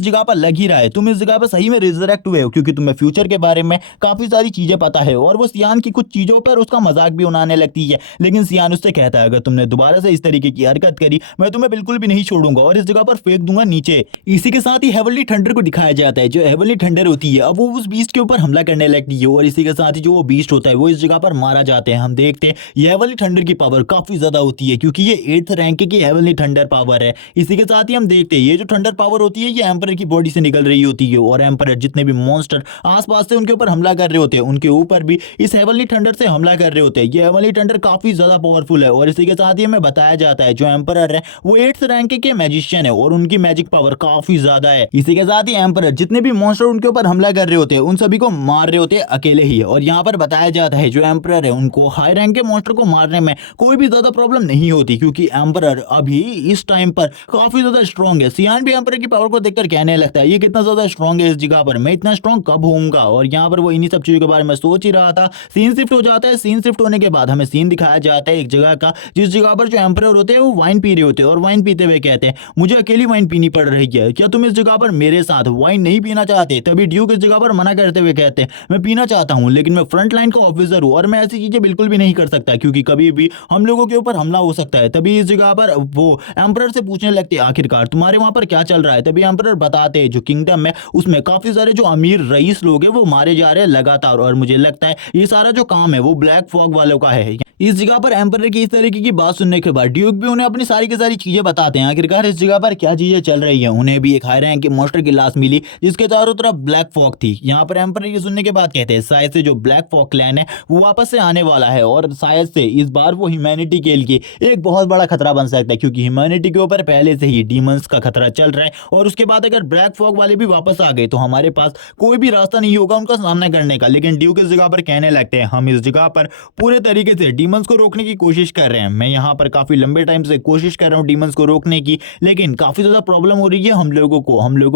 जगह पर लग ही रहा है, तुम इस जगह पर सही में रिजरेक्ट हुए हो, क्योंकि तुम्हें फ्यूचर के बारे में काफी सारी चीजें पता है। और वो सियान की कुछ चीजों पर उसका मजाक भी उड़ाने लगती है, लेकिन सियान उससे कहता है अगर तुमने दोबारा से इस तरीके की हरकत करी मैं तुम्हें बिल्कुल भी नहीं छोड़ूंगा और इस जगह पर फेंक दूंगा नीचे। इसी के साथ ही हेवनली थंडर को दिखाया जाता है। जो हेवनली थंडर होती है अब वो उस बीस्ट के ऊपर हमला करने लगती है, और इसी के साथ ही जो वो बीस्ट होता है वो इस जगह पर मारा जाते हैं। हम देखते हैं ये हेवनली थंडर की पावर काफी ज्यादा होती है, क्योंकि ये 8th रैंक की हेवनली थंडर पावर है। इसी के साथ ही हम देखते हैं ये जो थंडर पावर होती है ये एम्परर की बॉडी से निकल रही होती है, और एम्परर जितने भी मॉन्स्टर आसपास से उनके ऊपर हमला कर रहे होते हैं उनके ऊपर भी इस हेवनली थंडर से हमला कर रहे होते हैं। ये हेवनली थंडर काफी ज्यादा पावरफुल है। और इसी के साथ ही हमें बताया जाता है जो एम्परर है वो 8th रैंक के मैजिशियन है और उनकी मैजिक पावर काफी ज्यादा है। इसी के साथ ही एम्परर जितने भी मॉन्स्टर उनके ऊपर हमला कर रहे होते हैं उन सभी को मार रहे होते हैं अकेले ही। और यहाँ पर बताया जाता है जो एम्परर है उनको हाई रैंक के मॉन्स्टर को मारने में कोई भी ज्यादा प्रॉब्लम नहीं होती, क्योंकि एम्परर अभी इस टाइम पर काफी ज्यादा स्ट्रॉन्ग है। सियान भी एम्परर की पावर को देखकर कहने लगता है ये कितना ज्यादा स्ट्रॉन्ग है इस जगह पर, मैं इतना स्ट्रॉन्ग कब होऊंगा। और यहाँ पर वो इन्हीं सब चीजों के बारे में सोच ही रहा था। सीन शिफ्ट हो जाता है। सीन शिफ्ट होने के बाद हमें सीन दिखाया जाता है एक जगह का जिस जगह पर जो एम्परर होते हैं वो वाइन पी रहे होते हैं, और वाइन पीते हुए कहते हैं मुझे अकेली वाइन पीनी पड़ रही है, क्या तुम इस जगह पर मेरे साथ वाइन नहीं पीना चाहते। तभी ड्यूक इस जगह पर मना करते हुए कहते हैं मैं पीना चाहता हूं, लेकिन मैं फ्रंट लाइन का ऑफिसर हूं और मैं ऐसी चीजें बिल्कुल भी नहीं कर सकता, क्योंकि कभी भी हम लोगों के ऊपर हमला हो सकता है। तभी इस जगह पर वो एम्परर से पूछने लगते हैं आखिरकार तुम्हारे वहां पर क्या चल रहा है। तभी एम्परर बताते हैं जो किंगडम है उसमें काफी सारे जो अमीर रईस लोग हैं वो मारे जा रहे हैं लगातार, और मुझे लगता है ये सारा जो काम है वो ब्लैक फॉग वालों का है। इस जगह पर एम्परर की इस तरीके की बात सुनने के बाद ड्यूक भी उन्हें अपनी सारी की सारी चीजें बताते हैं आखिरकार इस जगह पर क्या चीजें चल रही है। उन्हें भी एक हाई रैंक के मॉन्स्टर की लाश मिली जिसके चारों तरफ ब्लैक फॉग थी। यहाँ पर एम्परर ये सुनने के बाद कहते हैं शायद से जो ब्लैक फॉग क्लैन है वो वापस से आने वाला है, और शायद से इस बार वो ह्यूमैनिटी के लिए एक बहुत बड़ा खतरा बन सकता है, क्योंकि ह्यूमैनिटी के ऊपर पहले से ही डीमंस का खतरा चल रहा है। और उसके बाद अगर ब्लैक फॉग वाले भी वापस आ गए तो हमारे पास कोई भी रास्ता नहीं होगा उनका सामना करने का। लेकिन ड्यूक इस जगह पर कहने लगते हैं हम इस जगह पर पूरे तरीके से डीमंस को रोकने की कोशिश कर रहे हैं। मैं यहाँ पर काफी लंबे टाइम से कोशिश कर रहा हूँ डीमंस को रोकने की, लेकिन काफी ज्यादा प्रॉब्लम हो रही है हम लोगों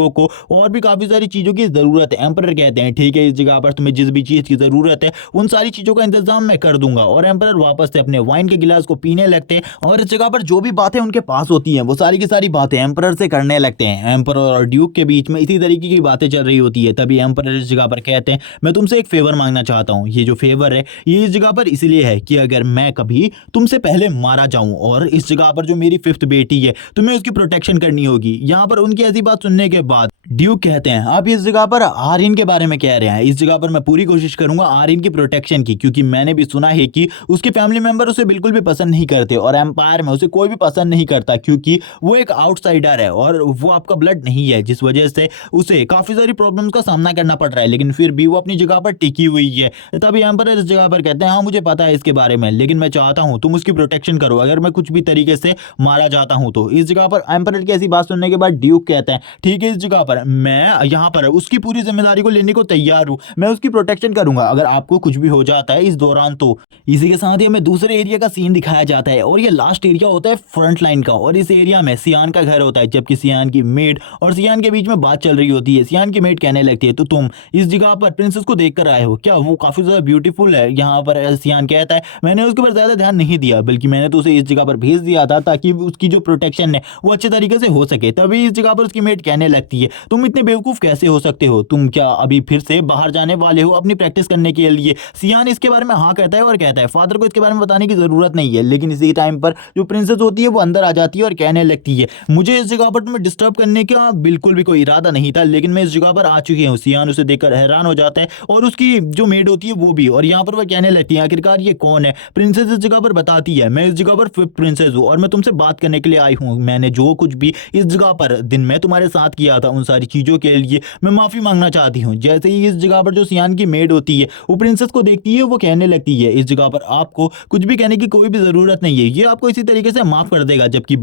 को और भी काफी सारी चीजों की जरूरत है। एम्परर कहते हैं ठीक है इस जगह पर तुम्हें जिस भी चीज की जरूरत है उन सारी चीजों का इंतजाम मैं कर दूंगा। और एम्परर वापस से अपने वाइन के गिलास को पीने लगते हैं, और इस जगह पर जो भी बातें उनके पास होती हैं वो सारी की सारी बातें एम्परर से करने लगते हैं। एम्परर और ड्यूक के बीच में इसी तरीके की बातें चल रही होती है। तभी एम्परर इस जगह पर कहते हैं मैं तुमसे एक फेवर मांगना चाहता हूँ। ये जो फेवर है ये इस जगह पर इसलिए है कि अगर मैं कभी तुमसे पहले मारा जाऊं और इस जगह पर जो मेरी 5th बेटी है तुम्हें उसकी प्रोटेक्शन करनी होगी। यहाँ पर उनकी ऐसी बात सुनने के बाद ड्यूक कहते हैं आप इस जगह पर आर्यन के बारे में कह रहे हैं, इस जगह पर मैं पूरी कोशिश करूंगा आर्यन की प्रोटेक्शन की, क्योंकि मैंने भी सुना है कि उसके फैमिली मेंबर उसे बिल्कुल भी पसंद नहीं करते और एम्पायर में उसे कोई भी पसंद नहीं करता, क्योंकि वो एक आउटसाइडर है और वो आपका ब्लड नहीं है, जिस वजह से उसे काफी सारी प्रॉब्लम्स का सामना करना पड़ रहा है। लेकिन फिर भी वो अपनी जगह पर टिकी हुई है। तभी एम्पायर इस जगह पर कहते हैं हाँ मुझे पता है इसके बारे में, लेकिन मैं चाहता हूँ तुम उसकी प्रोटेक्शन करो अगर मैं कुछ भी तरीके से मारा जाता हूँ तो। इस जगह पर एम्पायर की ऐसी बात सुनने के बाद ड्यूक कहते हैं ठीक है इस जगह पर मैं यहाँ पर उसकी पूरी जिम्मेदारी को लेने को तैयार हूँ, मैं उसकी प्रोटेक्शन करूंगा अगर आपको कुछ भी हो जाता है इस दौरान तो। इसी के साथ ही हमें दूसरे एरिया का सीन दिखाया जाता है और ये लास्ट एरिया होता है फ्रंट लाइन का, और इस एरिया में सियान का घर होता है, जबकि सियान की मेड और सियान के बीच में बात चल रही होती है। सियान की मेड कहने लगती है तो तुम इस जगह पर प्रिंसेस को देख कर आए हो क्या, वो काफी ज्यादा ब्यूटीफुल है। यहाँ पर सियान कहता है मैंने उसके ऊपर ज्यादा ध्यान नहीं दिया, बल्कि मैंने तो उसे इस जगह पर भेज दिया था ताकि उसकी जो प्रोटेक्शन है वो अच्छे तरीके से हो सके। तभी इस जगह पर उसकी मेड कहने लगती है तुम इतने बेवकूफ़ कैसे हो सकते हो, तुम क्या अभी फिर से बाहर जाने वाले हो अपनी प्रैक्टिस करने के लिए। सियान इसके बारे में हाँ कहता है और कहता है फादर को इसके बारे में बताने की ज़रूरत नहीं है। लेकिन इसी टाइम पर जो प्रिंसेस होती है वो अंदर आ जाती है और कहने लगती है मुझे इस जगह पर तुम्हें डिस्टर्ब करने का बिल्कुल भी कोई इरादा नहीं था, लेकिन मैं इस जगह पर आ चुकी हूँ। सियान उसे देखकर हैरान हो जाता है और उसकी जो मेड होती है वो भी। और यहाँ पर वह कहने लगती है आखिरकार ये कौन है। प्रिंसेस इस जगह पर बताती है मैं इस जगह पर फिफ्थ प्रिंसेस हूँ और मैं तुमसे बात करने के लिए आई हूँ। मैंने जो कुछ भी इस जगह पर दिन में तुम्हारे साथ किया था उन सारी चीज़ों के लिए मैं माफ़ी मांगना चाहती हूँ। जैसे ही इस जगह पर जो सियान की मेड होती है वो प्रिंसेस को देखती है वो कहने लगती है इस जगह पर आपको कुछ भी कहने की कोई भी ज़रूरत नहीं है, ये आपको इसी तरीके से माफ़ कर देगा। जबकि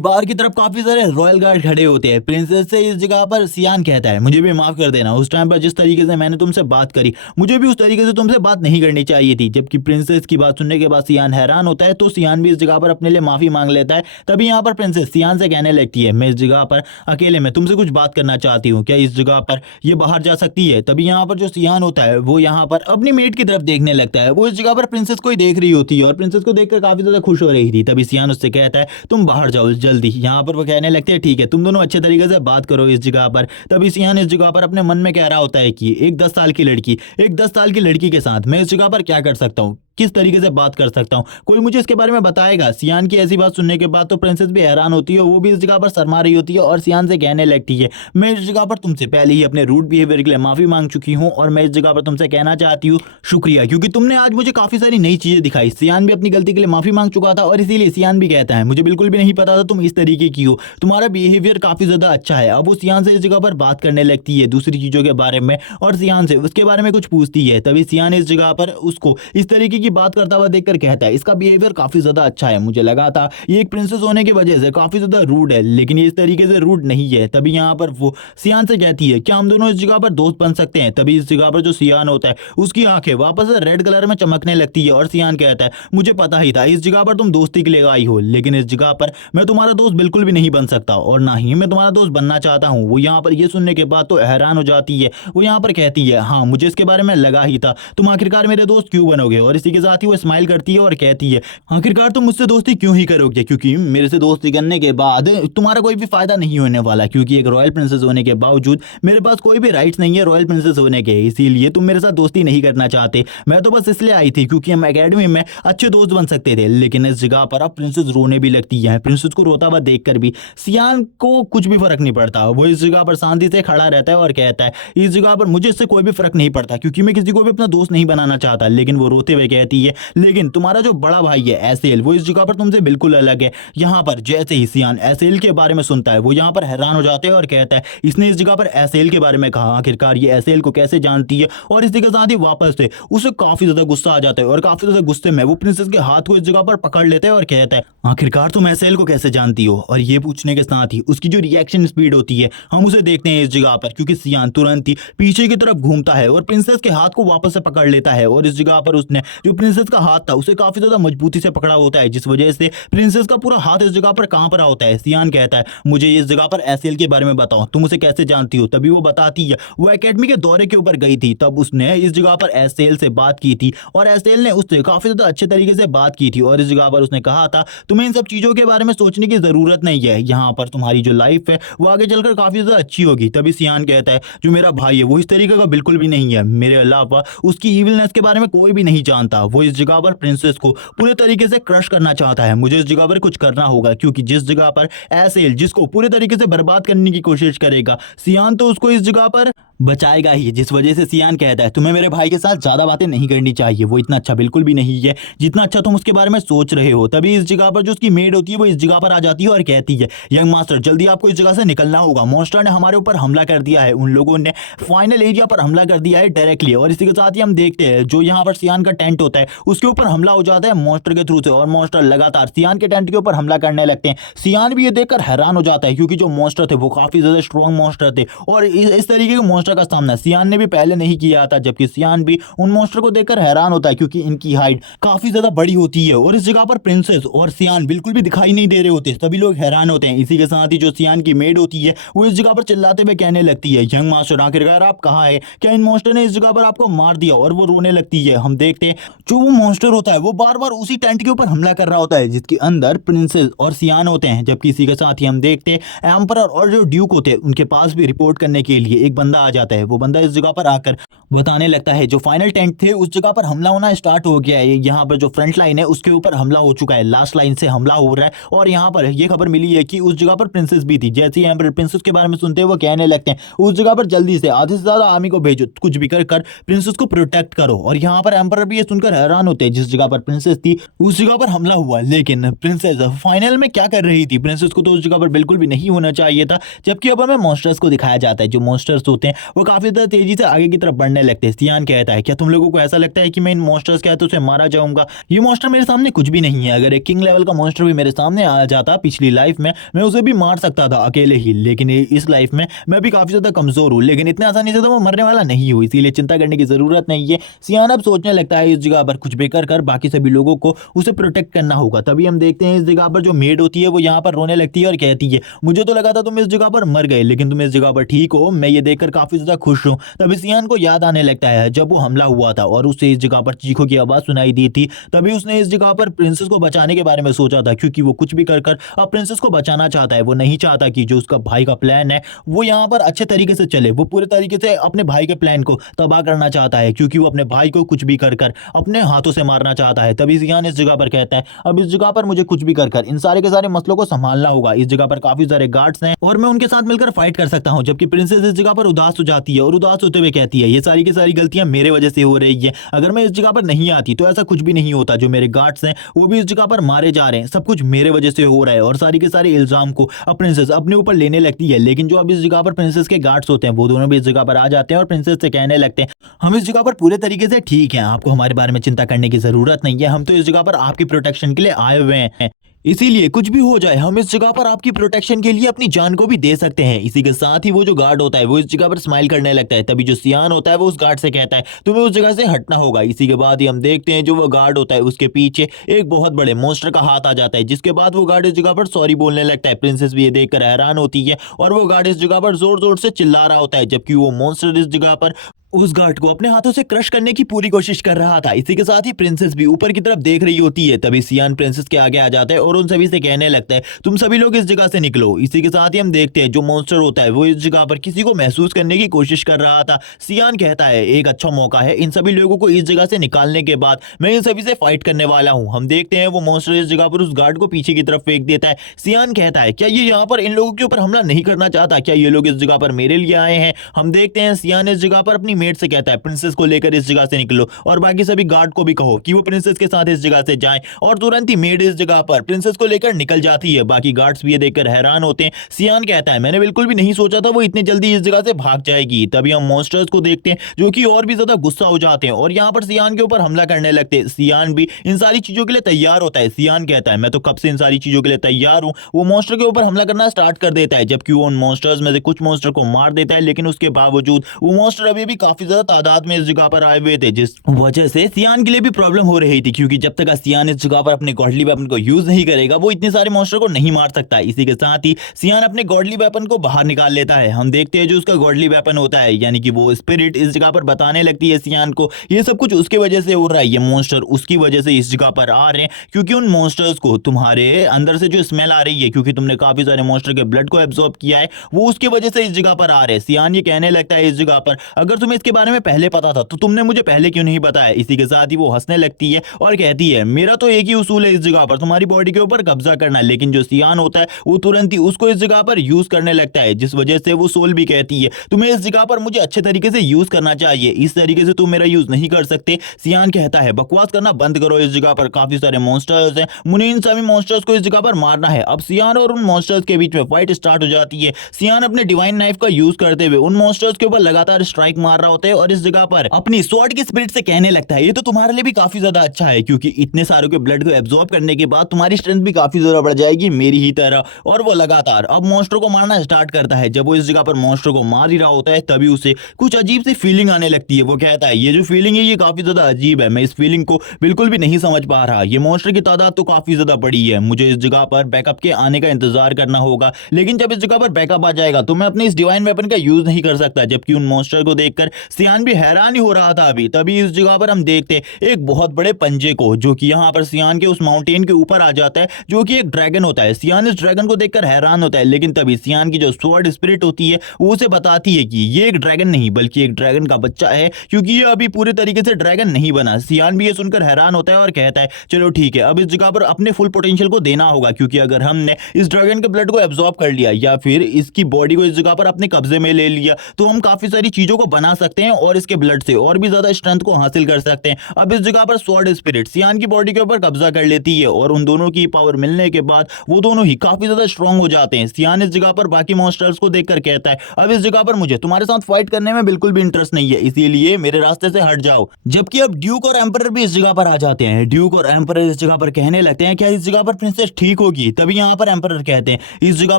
बाहर की तरफ काफ़ी सारे रॉयल गार्ड खड़े होते हैं। प्रिंसेस से इस जगह पर सियान कहता है मुझे भी माफ़ कर देना, उस टाइम पर जिस तरीके से मैंने तुमसे बात करी मुझे भी उस तरीके से तुमसे बात नहीं करनी चाहिए थी। जबकि प्रिंसेस की बात सुनने के बाद सियान हैरान होता है तो सियान भी इस जगह पर अपने लिए माफ़ी मांग लेता है। तभी यहाँ पर प्रिंसेस सियान से कहने लगती है मैं इस जगह पर अकेले में तुमसे कुछ बात करना चाहती हूँ, क्या इस जगह पर ये बाहर जा सकती है। तभी यहाँ पर जो सियान होता है वो यहाँ पर अपनी मेड की तरफ देखने लगता है। वो इस जगह पर प्रिंसेस को ही देख रही होती है और प्रिंसेस को देखकर काफी ज्यादा खुश हो रही थी। तभी सियान उससे कहता है तुम बाहर जाओ जल्दी। यहाँ पर वो कहने लगते हैं ठीक है तुम दोनों अच्छे तरीके से बात करो इस जगह पर। तभी सियान इस जगह पर अपने मन में कह रहा होता है कि एक 10 साल की लड़की के साथ मैं इस जगह पर क्या कर सकता हूँ, किस तरीके से बात कर सकता हूँ, कोई मुझे इसके बारे में बताएगा। सियान की ऐसी बात सुनने के बाद तो प्रिंसेस भी हैरान होती है, वो भी इस जगह पर शर्मा रही होती है और सियान से कहने लगती है मैं इस जगह पर तुमसे पहले ही अपने रूड बिहेवियर के लिए माफी मांग चुकी हूँ और मैं इस जगह पर तुमसे कहना चाहती हूँ शुक्रिया, क्योंकि तुमने आज मुझे काफी सारी नई चीजें दिखाई। सियान भी अपनी गलती के लिए माफी मांग चुका था और इसीलिए सियान भी कहता है मुझे बिल्कुल भी नहीं पता था तुम इस तरीके की हो, तुम्हारा बिहेवियर काफी ज्यादा अच्छा है। अब वो सियान से इस जगह पर बात करने लगती है दूसरी चीजों के बारे में और सियान से उसके बारे में कुछ पूछती है। तभी सियान इस जगह पर उसको इस तरीके की बात करता हुआ देखकर कहता है इसका बिहेवियर काफी ज्यादा अच्छा है, मुझे लगा था ये एक प्रिंसेस होने की वजह से काफी ज्यादा रूड है, लेकिन ये इस तरीके से रूड नहीं है। तभी यहाँ पर वो सियान से कहती है क्या हम दोनों इस जगह पर दोस्त बन सकते हैं। तभी इस जगह पर जो सियान होता है उसकी आंखें वापस से रेड कलर में चमकने लगती है और सियान कहता है मुझे पता ही था इस जगह पर तुम दोस्ती के लिए आई हो, लेकिन इस जगह पर मैं तुम्हारा दोस्त बिल्कुल भी नहीं बन सकता और ना ही मैं तुम्हारा दोस्त बनना चाहता हूँ। वो यहाँ पर ये सुनने के बाद तो हैरान हो जाती है। वो यहाँ पर कहती है हाँ मुझे इसके बारे में लगा ही था, तुम आखिरकार मेरे दोस्त क्यों बनोगे। और इसी के साथ ही वो स्माइल करती है और कहती है आखिरकार तुम मुझसे दोस्ती क्यों ही करोगे, क्योंकि मेरे से दोस्ती करने के बाद तुम्हारा कोई भी फायदा नहीं होने वाला, क्योंकि एक रॉयल प्रिंसेस होने के बावजूद मेरे पास कोई भी राइट्स नहीं है रॉयल प्रिंसेस होने के, इसीलिए तुम मेरे साथ दोस्ती नहीं करना चाहते। मैं तो बस इसलिए आई थी क्योंकि हम एकेडमी में अच्छे दोस्त बन सकते थे। लेकिन इस जगह पर अब प्रिंसेस रोने भी लगती है। प्रिंसेस को रोता हुआ देखकर भी सियान को कुछ भी फर्क नहीं पड़ता। वो इस जगह पर शांति से खड़ा रहता है और कहता है इस जगह पर मुझे इससे कोई भी फर्क नहीं पड़ता, क्योंकि मैं किसी को भी अपना दोस्त नहीं बनाना चाहता। लेकिन वो रोते हुए कहती है लेकिन तुम्हारा जो बड़ा भाई है एसेल वो इस जगह पर तुमसे बिल्कुल अलग है। यहाँ पर जैसे ही सियान एसेल के बारे में सुनता है वो यहाँ पर हैरान हो जाते हैं और कहता है इसने इस जगह पर एसेल के बारे में कहा, आखिरकार ये एसेल को कैसे जानती है। और इसी के साथ ही वापस से उसे काफी ज्यादा गुस्सा आ जाता है और काफी ज्यादा गुस्से में वो प्रिंसेस के हाथ को इस जगह पर पकड़ लेता है और कहता है आखिरकार तुम एसेल को कैसे जानती हो। और ये पूछने के साथ ही उसकी जो रिएक्शन स्पीड होती है हम उसे देखते हैं इस जगह पर, क्योंकि सियान तुरंत ही पीछे की तरफ घूमता है और प्रिंसेस के हाथ को वापस से पकड़ लेता है। और इस जगह पर उसने जो प्रिंसेस का हाथ था उसे काफी ज्यादा मजबूती से पकड़ा होता है, जिस वजह से प्रिंसेस का पूरा हाथ इस जगह पर कांप रहा होता है। सियान कहता है मुझे इस जगह पर एसेल के बारे में बताओ, तुम उसे कैसे जानती हो। तभी वो बताती है वो एकेडमी के दौरे के ऊपर गई थी, तब उसने इस जगह पर एसेल से बात की थी और एसेल ने उससे काफी ज्यादा अच्छे तरीके से बात की थी। और इस जगह पर उसने कहा था तुम्हें इन सब चीजों के बारे में सोचने की जरूरत नहीं है, यहाँ पर तुम्हारी जो लाइफ है वो आगे चलकर काफी ज्यादा अच्छी होगी। तभी सियान कहता है जो मेरा भाई है वो इस तरीके का बिल्कुल भी नहीं है, मेरे अलावा उसकी इविलनेस के बारे में कोई भी नहीं जानता। वो इस जगह पर प्रिंसेस को पूरे तरीके से क्रश करना चाहता है। मुझे इस जगह पर कुछ करना होगा, क्योंकि जिस जगह पर एसेल जिसको पूरे तरीके से बर्बाद करने की कोशिश करेगा सियान तो उसको इस जगह पर बचाएगा ही। जिस वजह से सियान कहता है तुम्हें मेरे भाई के साथ ज्यादा बातें नहीं करनी चाहिए, वो इतना अच्छा बिल्कुल भी नहीं है जितना अच्छा तुम उसके बारे में सोच रहे हो। तभी इस जगह पर जो उसकी मेड होती है वो इस जगह पर आ जाती है और कहती है यंग मास्टर जल्दी आपको इस जगह से निकलना होगा, मॉन्स्टर ने हमारे ऊपर हमला कर दिया है, उन लोगों ने फाइनल एरिया पर हमला कर दिया है डायरेक्टली। और इसी के साथ ही हम देखते हैं जो यहाँ पर सियान का टेंट होता है उसके ऊपर हमला हो जाता है मॉन्स्टर के थ्रू से और मॉन्स्टर लगातार सियान के टेंट के ऊपर हमला करने लगते हैं। सियान भी ये देखकर हैरान हो जाता है, क्योंकि जो मॉन्स्टर थे वो काफी ज्यादा स्ट्रॉन्ग मॉन्स्टर थे और इस तरीके के मॉन्स्टर मॉन्स्टर का सामना सियान ने भी पहले नहीं किया था, जबकि सियान भी उन मॉन्स्टर को देखकर हैरान होता है क्योंकि इनकी हाइट काफी ज्यादा बड़ी होती है और इस जगह पर प्रिंसेस और सियान बिल्कुल भी दिखाई नहीं दे रहे होते। सभी लोग हैरान होते हैं। इसी के साथ ही जो सियान की मेड होती है वो इस जगह पर चिल्लाते हुए कहने लगती है, यंग मास्टर आखिरकार आप कहाँ है? क्या इन मॉन्स्टर ने इस जगह पर आपको मार दिया? और वो रोने लगती है। हम देखते हैं जो वो मॉन्स्टर होता है वो बार बार उसी टेंट के ऊपर हमला कर रहा होता है जिसके अंदर प्रिंसेस और सियान होते हैं। जबकि इसी के साथ ही हम देखते हैं एम्परर और जो ड्यूक होते हैं उनके पास भी रिपोर्ट करने के लिए एक बंदा आ जाता है। वो बंदा इस जगह पर आकर बताने लगता है जो फाइनल टेंट थे उस जगह पर हमला होना स्टार्ट हो गया है। यहाँ पर जो फ्रंट लाइन है उसके ऊपर हमला हो चुका है, लास्ट लाइन से हमला हो रहा है। और यहाँ पर यह खबर मिली है कि उस जगह पर प्रिंसेस भी थी। जैसे ही एम्परर प्रिंसेस के बारे में सुनते हैं वो कहने लगते हैं उस जगह पर जल्दी से आधे से ज्यादा आर्मी को भेजो, कुछ भी कर प्रिंसेस को प्रोटेक्ट करो। और यहाँ पर एम्परर भी ये सुनकर हैरान होते हैं, जिस जगह पर प्रिंसेस थी उस जगह पर हमला हुआ, लेकिन प्रिंसेस फाइनल में क्या कर रही थी? प्रिंसेस को तो उस जगह पर बिल्कुल भी नहीं होना चाहिए था। जबकि अब हमें मॉन्स्टर्स को दिखाया जाता है। जो मॉन्स्टर्स होते हैं वो काफी ज्यादा तेजी से आगे की तरफ बढ़ने लगते हैं। सियान कहता है क्या तुम लोगों को ऐसा लगता है कि मैं इन मॉन्स्टर्स के हाथों से मारा जाऊंगा? ये मॉन्स्टर मेरे सामने कुछ भी नहीं है। अगर एक किंग लेवल का मॉन्स्टर भी मेरे सामने आ जाता पिछली लाइफ में, मैं उसे भी मार सकता था अकेले ही, लेकिन इस लाइफ में मैं भी काफी ज्यादा कमजोर हूँ, लेकिन इतने आसानी से तो वो मरने वाला नहीं हूँ, इसीलिए चिंता करने की जरूरत नहीं है। सियान अब सोचने लगता है इस जगह पर कुछ भी कर बाकी सभी लोगों को उसे प्रोटेक्ट करना होगा। तभी हम देखते हैं इस जगह पर जो मेड होती है वो यहाँ पर रोने लगती है और कहती है मुझे तो लगा था तुम इस जगह पर मर गए, लेकिन तुम इस जगह पर ठीक हो, मैं ये देखकर काफी ज्यादा खुश हूँ। तभी सियान को याद आने लगता है जब वो हमला हुआ था और उसे इस जगह पर चीखों की आवाज सुनाई दी थी। तभी उसने इस जगह पर प्रिंसेस को बचाने के बारे में सोचा था, क्योंकि वो कुछ भी कर अब प्रिंसेस को बचाना चाहता है। वो नहीं चाहता कि जो उसका भाई का प्लान है वो यहाँ पर अच्छे तरीके से चले। वो पूरे तरीके से अपने भाई के प्लान को तबाह करना चाहता है, क्योंकि वो अपने भाई को कुछ भी कर अपने हाथों से मारना चाहता है। तभी सियान इस जगह पर कहता है अब इस जगह पर मुझे कुछ भी कर इन सारे के सारे मसलों को संभालना होगा। इस जगह पर काफी सारे गार्ड्स हैं और मैं उनके साथ मिलकर फाइट कर सकता हूं। जबकि प्रिंसेस इस जगह पर उदास हो जाती है और उदास होते हुए कहती है ये सारी की सारी गलतियां मेरे वजह से हो रही है। अगर मैं इस जगह पर नहीं आती तो ऐसा कुछ भी नहीं होता। जो मेरे गार्ड्स हैं वो भी इस जगह पर मारे जा रहे हैं, सब कुछ मेरे वजह से हो रहा है। और सारी के सारे इल्जाम को अब प्रिंसेस अपने ऊपर लेने लगती है। लेकिन जो अब इस जगह पर प्रिंसेस के गार्ड्स होते हैं वो दोनों भी इस जगह पर आ जाते हैं और प्रिंसेस से कहने लगते हैं हम इस जगह पर पूरे तरीके से ठीक हैं, आपको हमारे बारे में चिंता करने की जरूरत नहीं है। हम तो इस जगह पर आपकी प्रोटेक्शन के लिए आए हुए हैं, इसीलिए कुछ भी हो जाए हम इस जगह पर आपकी प्रोटेक्शन के लिए अपनी जान को भी दे सकते हैं। इसी के साथ ही वो जो गार्ड होता है वो इस जगह पर स्माइल करने लगता है। तभी जो सियान होता है वो उस गार्ड से कहता है तुम्हें उस जगह से हटना होगा। इसी के बाद ही हम देखते हैं जो वो गार्ड होता है उसके पीछे एक बहुत बड़े मॉन्स्टर का हाथ आ जाता है, जिसके बाद वो गार्ड इस जगह पर सॉरी बोलने लगता है। प्रिंसेस भी ये देखकर हैरान होती है और वो गार्ड इस जगह पर जोर जोर से चिल्ला रहा होता है, जबकि वो मॉन्स्टर इस जगह पर उस गार्ड को अपने हाथों से क्रश करने की पूरी कोशिश कर रहा था। इसी के साथ ही प्रिंसेस भी ऊपर की तरफ देख रही होती है। तभी सियान प्रिंसेस के आगे आ जाता है और उन सभी से कहने लगता है तुम सभी लोग इस जगह से निकलो। इसी के साथ ही हम देखते हैं जो मॉन्स्टर होता है वो इस जगह पर किसी को महसूस करने की कोशिश कर रहा था। सियान कहता है एक अच्छा मौका है, इन सभी लोगों को इस जगह से निकालने के बाद मैं इन सभी से फाइट करने वाला हूँ। हम देखते हैं वो मॉन्स्टर इस जगह पर उस गार्ड को पीछे की तरफ फेंक देता है। सियान कहता है क्या ये यहाँ पर इन लोगों के ऊपर हमला नहीं करना चाहता? क्या ये लोग इस जगह पर मेरे लिए आए हैं? हम देखते हैं सियान इस जगह पर अपनी मेट से कहता है प्रिंसेस को लेकर इस जगह से निकलो और बाकी सभी गार्ड को भी कहो कि वो प्रिंसेस के साथ इस जगह से जाएं। और तुरंत ही मेड इस जगह पर प्रिंसेस को लेकर निकल जाती है। बाकी गार्ड्स भी ये देखकर हैरान होते हैं। सियान कहता है मैंने बिल्कुल भी नहीं सोचा था वो इतनी जल्दी इस जगह से भाग जाएगी। तभी हम मॉन्स्टर्स को देखते हैं जो कि और भी ज्यादा गुस्सा हो जाते हैं और यहाँ पर सियान के ऊपर हमला करने लगते हैं। सियान भी इन सारी चीजों के लिए तैयार होता है। सियान कहता है मैं तो कब से इन सारी चीजों के लिए तैयार हूँ। वो मॉन्स्टर के ऊपर हमला करना स्टार्ट कर देता है, जबकि वो उन मॉन्स्टर्स में से कुछ मॉन्स्टर को मार देता है, लेकिन उसके बावजूद वो मॉन्स्टर अभी भी काफी ज्यादा तादाद में इस जगह पर आए हुए थे, जिस वजह से सियान के लिए भी प्रॉब्लम हो रही थी, क्योंकि जब तक सियान इस जगह पर अपने गॉडली वेपन को यूज नहीं करेगा वो इतने सारे मॉन्स्टर को नहीं मार सकता। इसी के साथ ही सियान अपने गॉडली वेपन को बाहर निकाल लेता है। हम देखते हैं जो उसका गॉडली वेपन होता है यानी कि वो स्पिरिट इस जगह पर बताने लगती है सियान को ये सब कुछ उसकी वजह से हो रहा है, ये मॉन्स्टर उसकी वजह से इस जगह पर आ रहे हैं, क्योंकि उन मॉन्स्टर्स को तुम्हारे अंदर से जो स्मेल आ रही है, क्योंकि तुमने काफी सारे मॉन्स्टर के ब्लड को एब्जॉर्ब किया है, वो उसकी वजह से इस जगह पर आ रहे हैं। सियान ये कहने लगता है इस जगह पर अगर तुम्हें इसके बारे में पहले पता था तो तुमने मुझे पहले क्यों नहीं बताया? इसी के साथ ही वो हंसने लगती है और कहती है मेरा तो एक ही उसूल है इस जगह पर तुम्हारी बॉडी के ऊपर कब्जा करना। लेकिन जो सियान होता है वो तुरंत ही उसको इस जगह पर यूज करने लगता है, जिस वजह से वो सोल भी कहती है तुम्हें इस जगह पर मुझे अच्छे तरीके से यूज करना चाहिए, इस तरीके से तुम मेरा यूज नहीं कर सकते। सियान कहता है बकवास करना बंद करो, इस जगह पर काफी सारे मॉन्स्टर्स हैं, मुझे इन सभी मॉन्स्टर्स को इस जगह पर मारना है। अब सियान और उन मॉन्स्टर्स के बीच में फाइट स्टार्ट हो जाती है। सियान अपने डिवाइन नाइफ का यूज करते हुए उन मॉन्स्टर्स के ऊपर लगातार स्ट्राइक मार रहा होता है और इस जगह पर अपनी स्वॉर्ड की स्पिरिट से कहने लगता है ये तो तुम्हारे लिए भी काफी ज्यादा अच्छा है, क्योंकि इतने सारों के ब्लड को एब्जॉर्ब करने के बाद तुम्हारी स्ट्रेंथ भी काफी ज्यादा बढ़ जाएगी मेरी ही तरह। और वो लगातार अब मॉन्स्टर को मारना स्टार्ट करता है। जब वो इस जगह पर मॉन्स्टर को मार ही रहा होता है तभी उसे कुछ अजीब सी फीलिंग आने लगती है। वो कहता है ये जो फीलिंग है ये काफी ज्यादा अजीब है, मैं इस फीलिंग को बिल्कुल भी नहीं समझ पा रहा। ये मॉन्स्टर की तादाद तो काफी ज्यादा बड़ी है, मुझे इस जगह पर बैकअप के आने का इंतजार करना होगा, लेकिन जब इस जगह पर बैकअप आ जाएगा तो मैं अपने इस डिवाइन वेपन का यूज नहीं कर सकता। जबकि उन मॉन्स्टर को देखकर सियान भी हैरान ही हो रहा था। अभी तभी इस जगह पर हम देखते एक बहुत बड़े पंजे को, जो कि यहाँ पर सियान के उस माउंटेन के ऊपर आ जाता है, जो कि एक ड्रैगन होता है। सियान इस ड्रैगन को देखकर हैरान होता है, लेकिन तभी सियान की जो स्वॉर्ड स्पिरिट होती है वो उसे बताती है कि ये एक ड्रैगन नहीं बल्कि एक ड्रैगन का बच्चा है, क्योंकि ये अभी पूरे तरीके से ड्रैगन नहीं बना। सियान भी ये सुनकर हैरान होता है और कहता है चलो ठीक है, अब इस जगह पर अपने फुल पोटेंशियल को देना होगा, क्योंकि अगर हमने इस ड्रैगन के ब्लड को एब्जॉर्ब कर लिया या फिर इसकी बॉडी को इस जगह पर अपने कब्जे में ले लिया तो हम काफी सारी चीजों को बना सकते हैं और इसके ब्लड से और भी ज्यादा स्ट्रेंथ को हासिल कर सकते हैं। अब इस जगह पर स्वॉर्ड स्पिरिट सियान की बॉडी के ऊपर कब्जा कर लेती है और उन दोनों की पावर मिलने के बाद वो दोनों ही काफी ज्यादा स्ट्रांग हो जाते हैं। सियान इस जगह पर बाकी मॉन्स्टर्स को देखकर कहता है अब इस जगह पर मुझे तुम्हारे साथ फाइट करने में बिल्कुल भी इंटरेस्ट नहीं है, इसीलिए मेरे रास्ते से हट जाओ। जबकि अब ड्यूक और एम्परर भी इस जगह पर आ जाते हैं। ड्यूक और एम्परर इस जगह पर कहने लगते हैं क्या इस जगह पर प्रिंसेस ठीक होगी। तभी यहाँ पर एम्परर कहते हैं इस जगह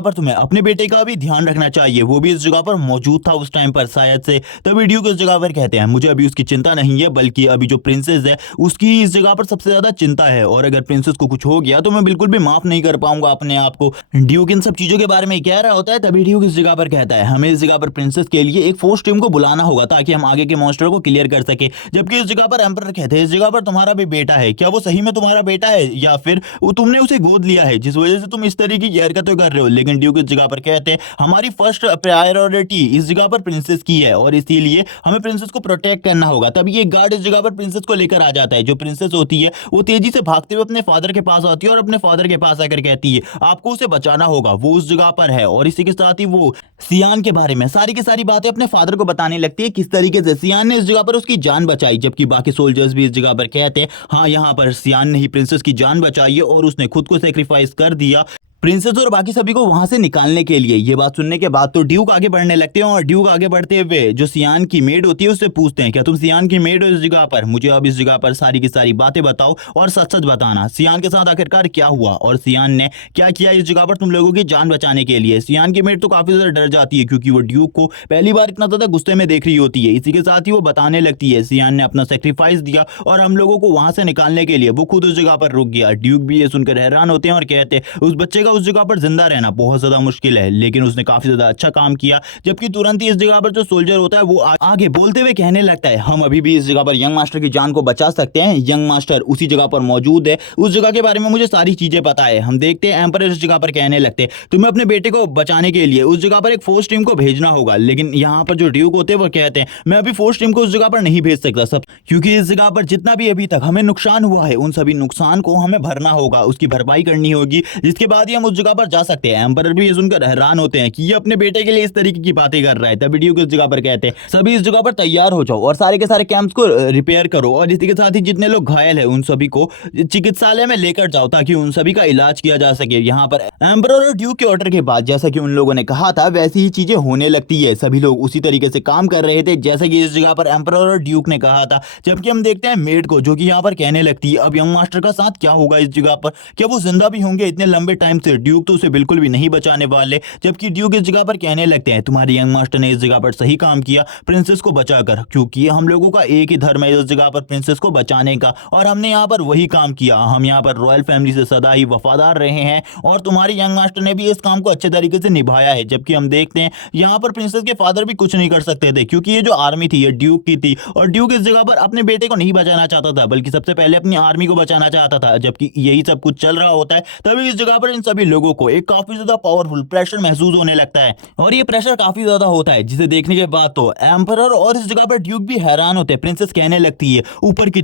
पर तुम्हें अपने बेटे का भी ध्यान रखना चाहिए, वो भी इस जगह पर मौजूद था उस टाइम पर शायद से। तभी ड्यूक इस जगह पर कहते हैं मुझे अभी उसकी चिंता नहीं है, बल्कि अभी जो प्रिंसेस है उसकी इस जगह पर सबसे ज्यादा चिंता है, और अगर प्रिंसेस को कुछ हो गया तो मैं बिल्कुल भी माफ नहीं कर पाऊंगा अपने आप को। ड्यूक इन सब चीजों के बारे में कह रहा होता है। तभी ड्यूक इस जगह पर कहता है हमें इस जगह पर प्रिंसेस के लिए एक फोर्स टीम को बुलाना होगा ताकि हम आगे के मॉन्स्टर को क्लियर कर सके। जबकि इस जगह पर एम्परर कहते हैं इस जगह पर तुम्हारा भी बेटा है, क्या वो सही में तुम्हारा बेटा है या फिर वो तुमने उसे गोद लिया है जिस वजह से तुम इस तरीके की हरकतें कर रहे हो। लेकिन ड्यूक इस जगह पर कहते हैं हमारी फर्स्ट प्रायोरिटी इस जगह पर प्रिंसेस की है और इसीलिए हमें प्रिंसेस को प्रोटेक्ट करना होगा। तभी एक गार्ड इस जगह पर प्रिंसेस को लेकर आ जाता है। जो प्रिंसेस होती है वो तेजी से भागते हुए अपने फादर के पास आती है और अपने फादर के पास आकर कहती है आपको उसे बचाना होगा, वो उस जगह पर है। और इसी के साथ ही वो सियान के बारे में सारी की सारी बातें अपने फादर को बताने लगती है किस तरीके से सियान ने इस जगह पर उसकी जान बचाई। जबकि बाकी सोल्जर्स भी इस जगह पर कहते हैं हाँ यहाँ पर सियान ने ही प्रिंसेस की जान बचाई है और उसने खुद को सेक्रीफाइस कर दिया प्रिंसेस और बाकी सभी को वहां से निकालने के लिए। ये बात सुनने के बाद तो ड्यूक आगे बढ़ने लगते हैं और ड्यूक आगे बढ़ते हुए जो सियान की मेड होती है उससे पूछते हैं क्या तुम सियान की मेड हो इस जगह पर, मुझे अब इस जगह पर सारी की सारी बातें बताओ और सच सच बताना सियान के साथ आखिरकार क्या हुआ और सियान ने क्या किया इस जगह पर तुम लोगों की जान बचाने के लिए। सियान की मेड तो काफी ज्यादा डर जाती है क्योंकि वो ड्यूक को पहली बार इतना ज्यादा गुस्से में देख रही होती है। इसी के साथ ही वो बताने लगती है सियान ने अपना सेक्रीफाइस दिया और हम लोगों को वहां से निकालने के लिए वो खुद उस जगह पर रुक गया। ड्यूक भी ये सुनकर हैरान होते हैं और कहते हैं उस बच्चे का उस जगह पर जिंदा रहना बहुत ज्यादा मुश्किल है, लेकिन उसने काफी ज्यादा अच्छा काम किया। जबकि तुरंत ही इस जगह पर जो सोल्जर होता है वो आगे बोलते हुए कहने लगता है हम अभी भी इस जगह पर यंग मास्टर की जान को बचा सकते हैं, यंग मास्टर उसी जगह पर मौजूद है, उस जगह के बारे में मुझे सारी चीजें पता है। हम देखते हैं एम्परर इस जगह पर कहने लगते हैं तुम्हें अपने बेटे को बचाने के लिए उस जगह पर एक फोर्स टीम को भेजना होगा। लेकिन यहाँ पर जो ड्यूक होते हैं वो कहते हैं मैं अभी फोर्स टीम को उस जगह पर नहीं भेज सकता सब, क्योंकि इस जगह पर जितना भी अभी तक हमें नुकसान हुआ है उन सभी नुकसान को हमें भरना होगा, उसकी भरपाई करनी होगी, जिसके बाद ही हम उस जगह पर जा सकते हैं। एम्परर भी ये सुनकर हैरान होते हैं कि ये अपने बेटे के लिए इस तरीके की बातें कर रहा है। तभी ड्यूक इस जगह पर कहते हैं सभी इस जगह पर तैयार हो जाओ और सारे के सारे कैंप्स को रिपेयर करो और इसी के साथ ही जितने लोग घायल हैं उन सभी को चिकित्सालय में लेकर जाओ ताकि उन सभी का इलाज किया जा सके। यहाँ पर एम्परर और ड्यूक के ऑर्डर के बाद जैसा कि उन लोगों ने कहा था वैसी ही चीजें होने लगती है। सभी लोग उसी तरीके से काम कर रहे थे जैसे कि इस जगह पर एम्परर और ड्यूक ने कहा था। जबकि हम देखते हैं मेड को जो कि यहाँ पर कहने लगती है अब यंग मास्टर का साथ क्या होगा इस जगह पर, क्या वो जिंदा भी होंगे इतने लंबे टाइम से, ड्यूक तो उसे बिल्कुल भी नहीं बचाने वाले। जबकि ड्यूक इस जगह पर कहने लगते हैं तुम्हारे यंग मास्टर ने इस जगह पर सही काम किया प्रिंसेस को बचाकर, क्योंकि हम लोगों का एक ही धर्म है इस जगह पर प्रिंसेस को बचाने का और हमने यहाँ पर वही काम किया। हम यहाँ पर रॉयल फैमिली से सदा ही वफादार रहे हैं और तुम्हारे यंग मास्टर ने भी इस काम को अच्छे तरीके से निभाया है। जबकि हम देखते हैं यहाँ पर प्रिंसेस के फादर भी कुछ नहीं कर सकते थे क्योंकि ये जो आर्मी थी ये ड्यूक की थी और ड्यूक इस जगह पर अपने बेटे को नहीं बचाना चाहता था बल्कि सबसे पहले अपनी आर्मी को बचाना चाहता था। जबकि यही सब कुछ चल रहा होता है तभी इस जगह पर इन सभी लोगों को एक काफी ज्यादा पावरफुल प्रेशर महसूस होने लगता है और ये प्रेशर काफी ज्यादा होता है जिसे देखने के बाद तो एम्परर और इस जगह पर ड्यूक भी हैरान होते हैं। प्रिंसेस कहने लगती है ऊपर की